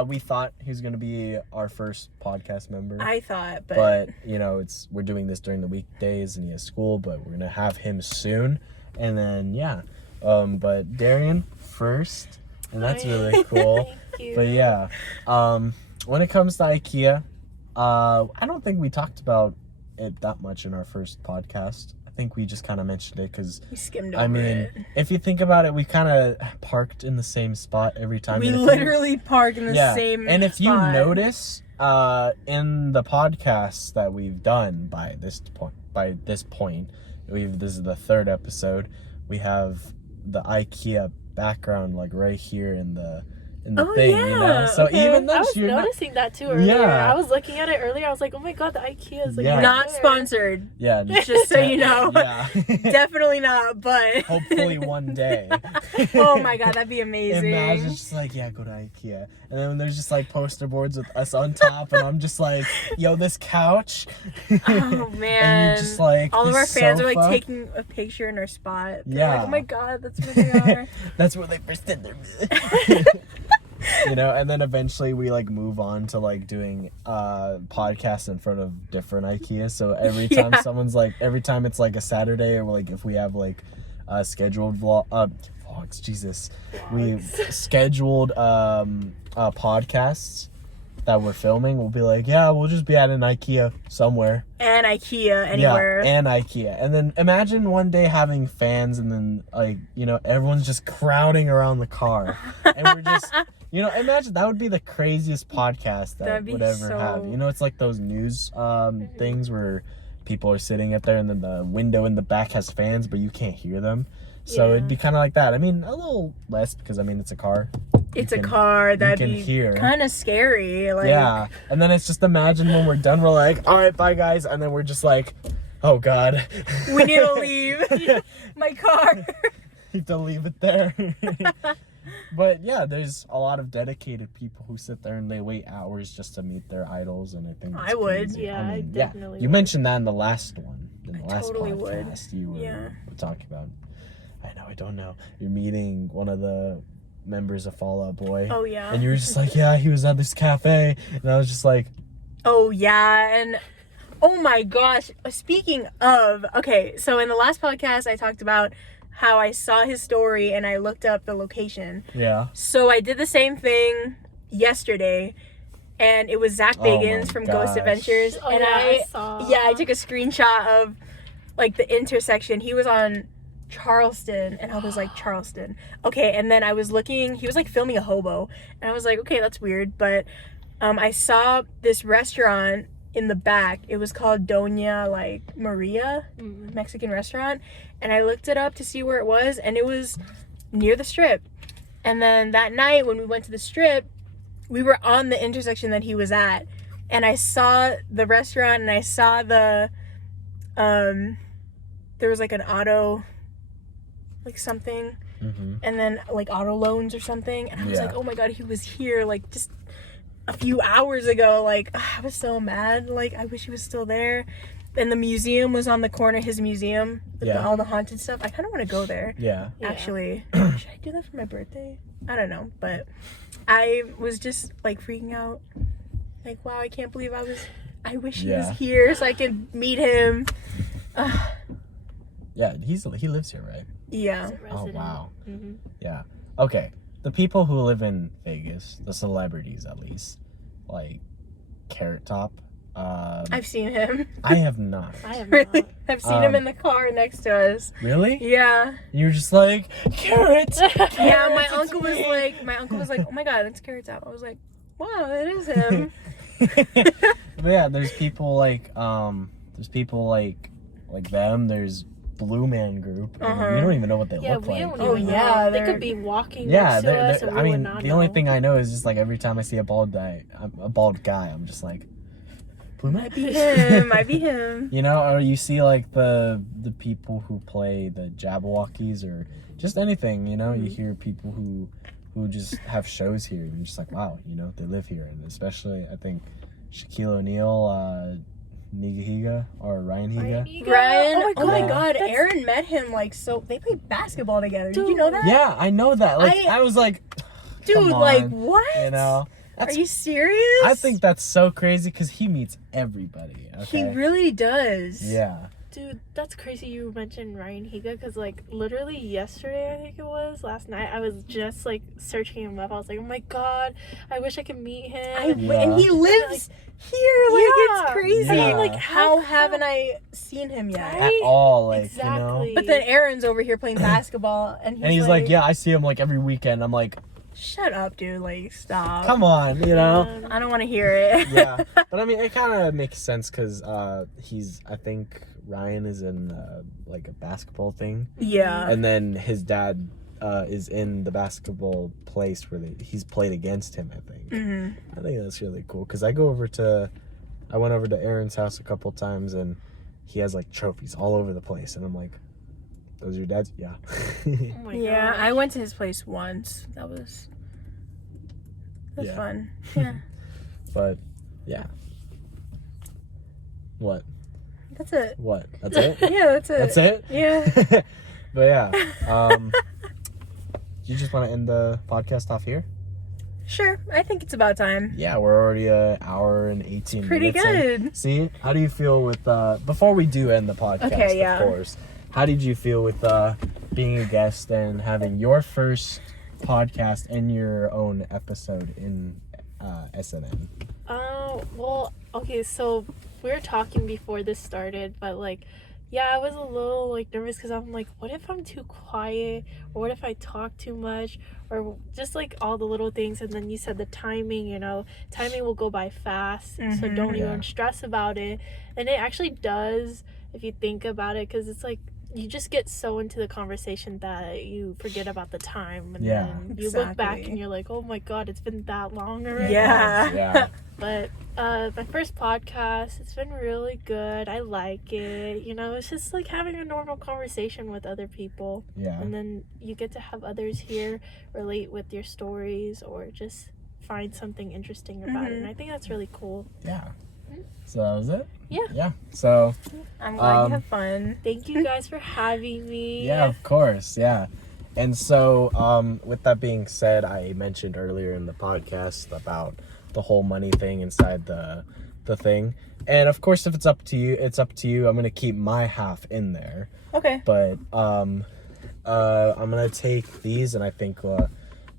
We thought he was gonna be our first podcast member. I thought, but we're doing this during the weekdays, and he has school, but we're gonna have him soon. And then but Darian first, and that's really cool. Thank you. But yeah, when it comes to IKEA, I don't think we talked about it that much in our first podcast. I think we just kind of mentioned it because we skimmed over it. If you think about it, we kind of parked in the same spot every time. We literally park in the same spot. And if you notice, in the podcasts that we've done by this point, this is the third episode. We have the IKEA background right here in in the thing, you know? So okay. even though I was you're noticing that too earlier. Yeah. I was looking at it earlier. I was like, oh my god, the IKEA is like right Not there. sponsored. yeah, Just so you know. Yeah. Definitely not, but Hopefully one day. oh my god, that'd be amazing. Imagine just like, yeah, go to IKEA. And then there's just like poster boards with us on top, and I'm just like, yo, this couch. Oh man. And you're just like, all of our this fans are sofa. like taking a picture in our spot. They're Yeah. like, oh my god, that's where they are. That's where they first did their you know, and then eventually we like move on to like doing podcasts in front of different IKEA. So every time someone's like, every time it's like a Saturday, or like if we have like scheduled vlogs, Jesus, we scheduled podcasts that we're filming, we'll be like, yeah, we'll just be at an IKEA somewhere. And IKEA anywhere. Yeah, and IKEA. And then imagine one day having fans, and then like, you know, everyone's just crowding around the car. And we're just, you know, imagine that would be the craziest podcast that would ever have. You know, it's like those news things where people are sitting up there, and then the window in the back has fans, but you can't hear them. So it'd be kind of like that. I mean, a little less, because I mean, it's a car. It's a car. That'd be kind of scary. Like, yeah. And then it's just, imagine when we're done, we're like, all right, bye guys. And then we're just like, oh God. We need to leave my car. Need to leave it there. But yeah, there's a lot of dedicated people who sit there and they wait hours just to meet their idols, and I think I would. crazy. Yeah, I definitely You would. mentioned that in the last one. In the last totally podcast would. you were talking about. I don't know. You're meeting one of the members of Fall Out Boy. Oh yeah. And you were just like, yeah, he was at this cafe. And I was just like, oh yeah. And oh my gosh, speaking of, okay, so in the last podcast I talked about how I saw his story and I looked up the location. yeah. So I did the same thing yesterday, and it was Zach Bagans from Ghost Adventures. Oh, and yeah, I saw. I took a screenshot of like the intersection. He was on Charleston, and I was like, Charleston, okay. And then I was looking, he was like filming a hobo, and I was like, okay, that's weird. But I saw this restaurant in the back. It was called Doña like Maria, Mexican restaurant, and I looked it up to see where it was, and it was near the Strip. And then that night when we went to the Strip, we were on the intersection that he was at, and I saw the restaurant, and I saw the there was like an auto like something, and then like auto loans or something, and I was like, oh my god, he was here like just a few hours ago. Like, I was so mad. Like, I wish he was still there. And the museum was on the corner, his museum with all the haunted stuff. I kind of want to go there. Actually, should I do that for my birthday? I don't know, but I was just like freaking out, like, wow, I can't believe I wish he was here so I could meet him. Yeah, he lives here, right? Yeah. Oh wow. Yeah. Okay. The people who live in Vegas, the celebrities at least, like Carrot Top. I've seen him. I have not. I have Really? not. I've seen him in the car next to us. Really? Yeah. You're just like, Carrot. Yeah, my uncle was like, oh my god, that's Carrot Top. I was like, wow, that is him. But yeah, there's people like them. There's Blue Man Group. And you don't even know what they look like. Oh yeah, they could be walking. next to us and I we mean, would not the only know. thing I know is just like every time I see a bald guy, I'm just like, Blue Man. Might be him. You know, or you see like the people who play the Jabberwockies or just anything. You know, you hear people who just have shows here, and you're just like, wow, you know, they live here, and especially I think Shaquille O'Neal, Niga or Ryan Higa. Ryan, oh my god, Aaron met him like, so they played basketball together. Did you know that? Yeah, I know that. Like, I was like, dude, come on, like what? You know, are you serious? I think that's so crazy because he meets everybody. Okay? He really does. Yeah. Dude, that's crazy you mentioned Ryan Higa, because like literally yesterday, I think it was, last night, I was just like searching him up. I was like, oh my god, I wish I could meet him. And he lives here. Like, it's crazy. Yeah. Like, how haven't I seen him yet? Right? At all, like, Exactly. you know. But then Aaron's over here playing basketball, and He's like, yeah, I see him like every weekend. I'm like, shut up, dude. Like, stop. come on, you know. I don't want to hear it. Yeah, but I mean, it kind of makes sense because I think Ryan is in like a basketball thing. Yeah. And then his dad is in the basketball place where he's played against him, I think. I think that's really cool because I went over to Aaron's house a couple times and he has like trophies all over the place, and I'm like, those are your dad's? Yeah. Oh my Yeah, gosh. I went to his place once. That was Yeah. fun. Yeah. But yeah. What? That's it. What? That's it? Yeah, that's it. That's it? Yeah. But yeah. You just want to end the podcast off here? Sure. I think it's about time. Yeah, we're already an hour and 18 Pretty minutes in. good. See, how do you feel with before we do end the podcast? Okay, yeah. Of course. How did you feel with being a guest and having your first podcast and your own episode in SNN? Well, okay, so we were talking before this started, but like, yeah, I was a little like nervous because I'm like, what if I'm too quiet, or what if I talk too much, or just like all the little things. And then you said the timing, timing will go by fast, so don't even stress about it. And it actually does if you think about it, because it's like you just get so into the conversation that you forget about the time, and then you look back and you're like, oh my god, it's been that long already. Yeah. But my first podcast, it's been really good. I like it. It's just like having a normal conversation with other people. Yeah. And then you get to have others here relate with your stories or just find something interesting about it. And I think that's really cool. Yeah. So that was it? Yeah. Yeah. So I'm glad you have fun. Thank you guys for having me. yeah, of course. Yeah. And so with that being said, I mentioned earlier in the podcast about the whole money thing inside the thing. And of course, if it's up to you, it's up to you. I'm going to keep my half in there. Okay. But I'm going to take these and I think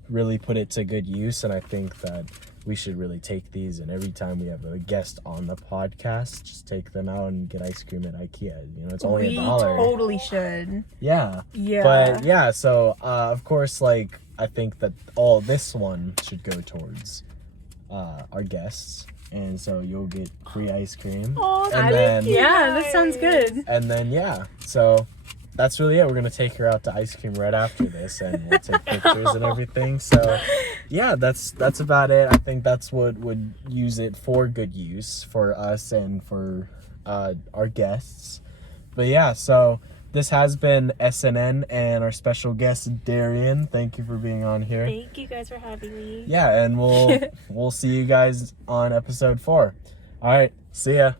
really put it to good use. And I think that we should really take these, and every time we have a guest on the podcast, just take them out and get ice cream at IKEA. It's only $1. We totally should. Yeah. Yeah. But yeah, so of course, like, I think that all this one should go towards our guests, and so you'll get free ice cream. Oh, and then Yeah, that sounds good. and then yeah, so that's really it. We're gonna take her out to ice cream right after this, and we'll take pictures and everything. So yeah, that's about it. I think that's what would use it for good use for us and for our guests. But yeah, so this has been SNN and our special guest Darian. Thank you for being on here. Thank you guys for having me. Yeah, and we'll see you guys on episode 4. All right, see ya.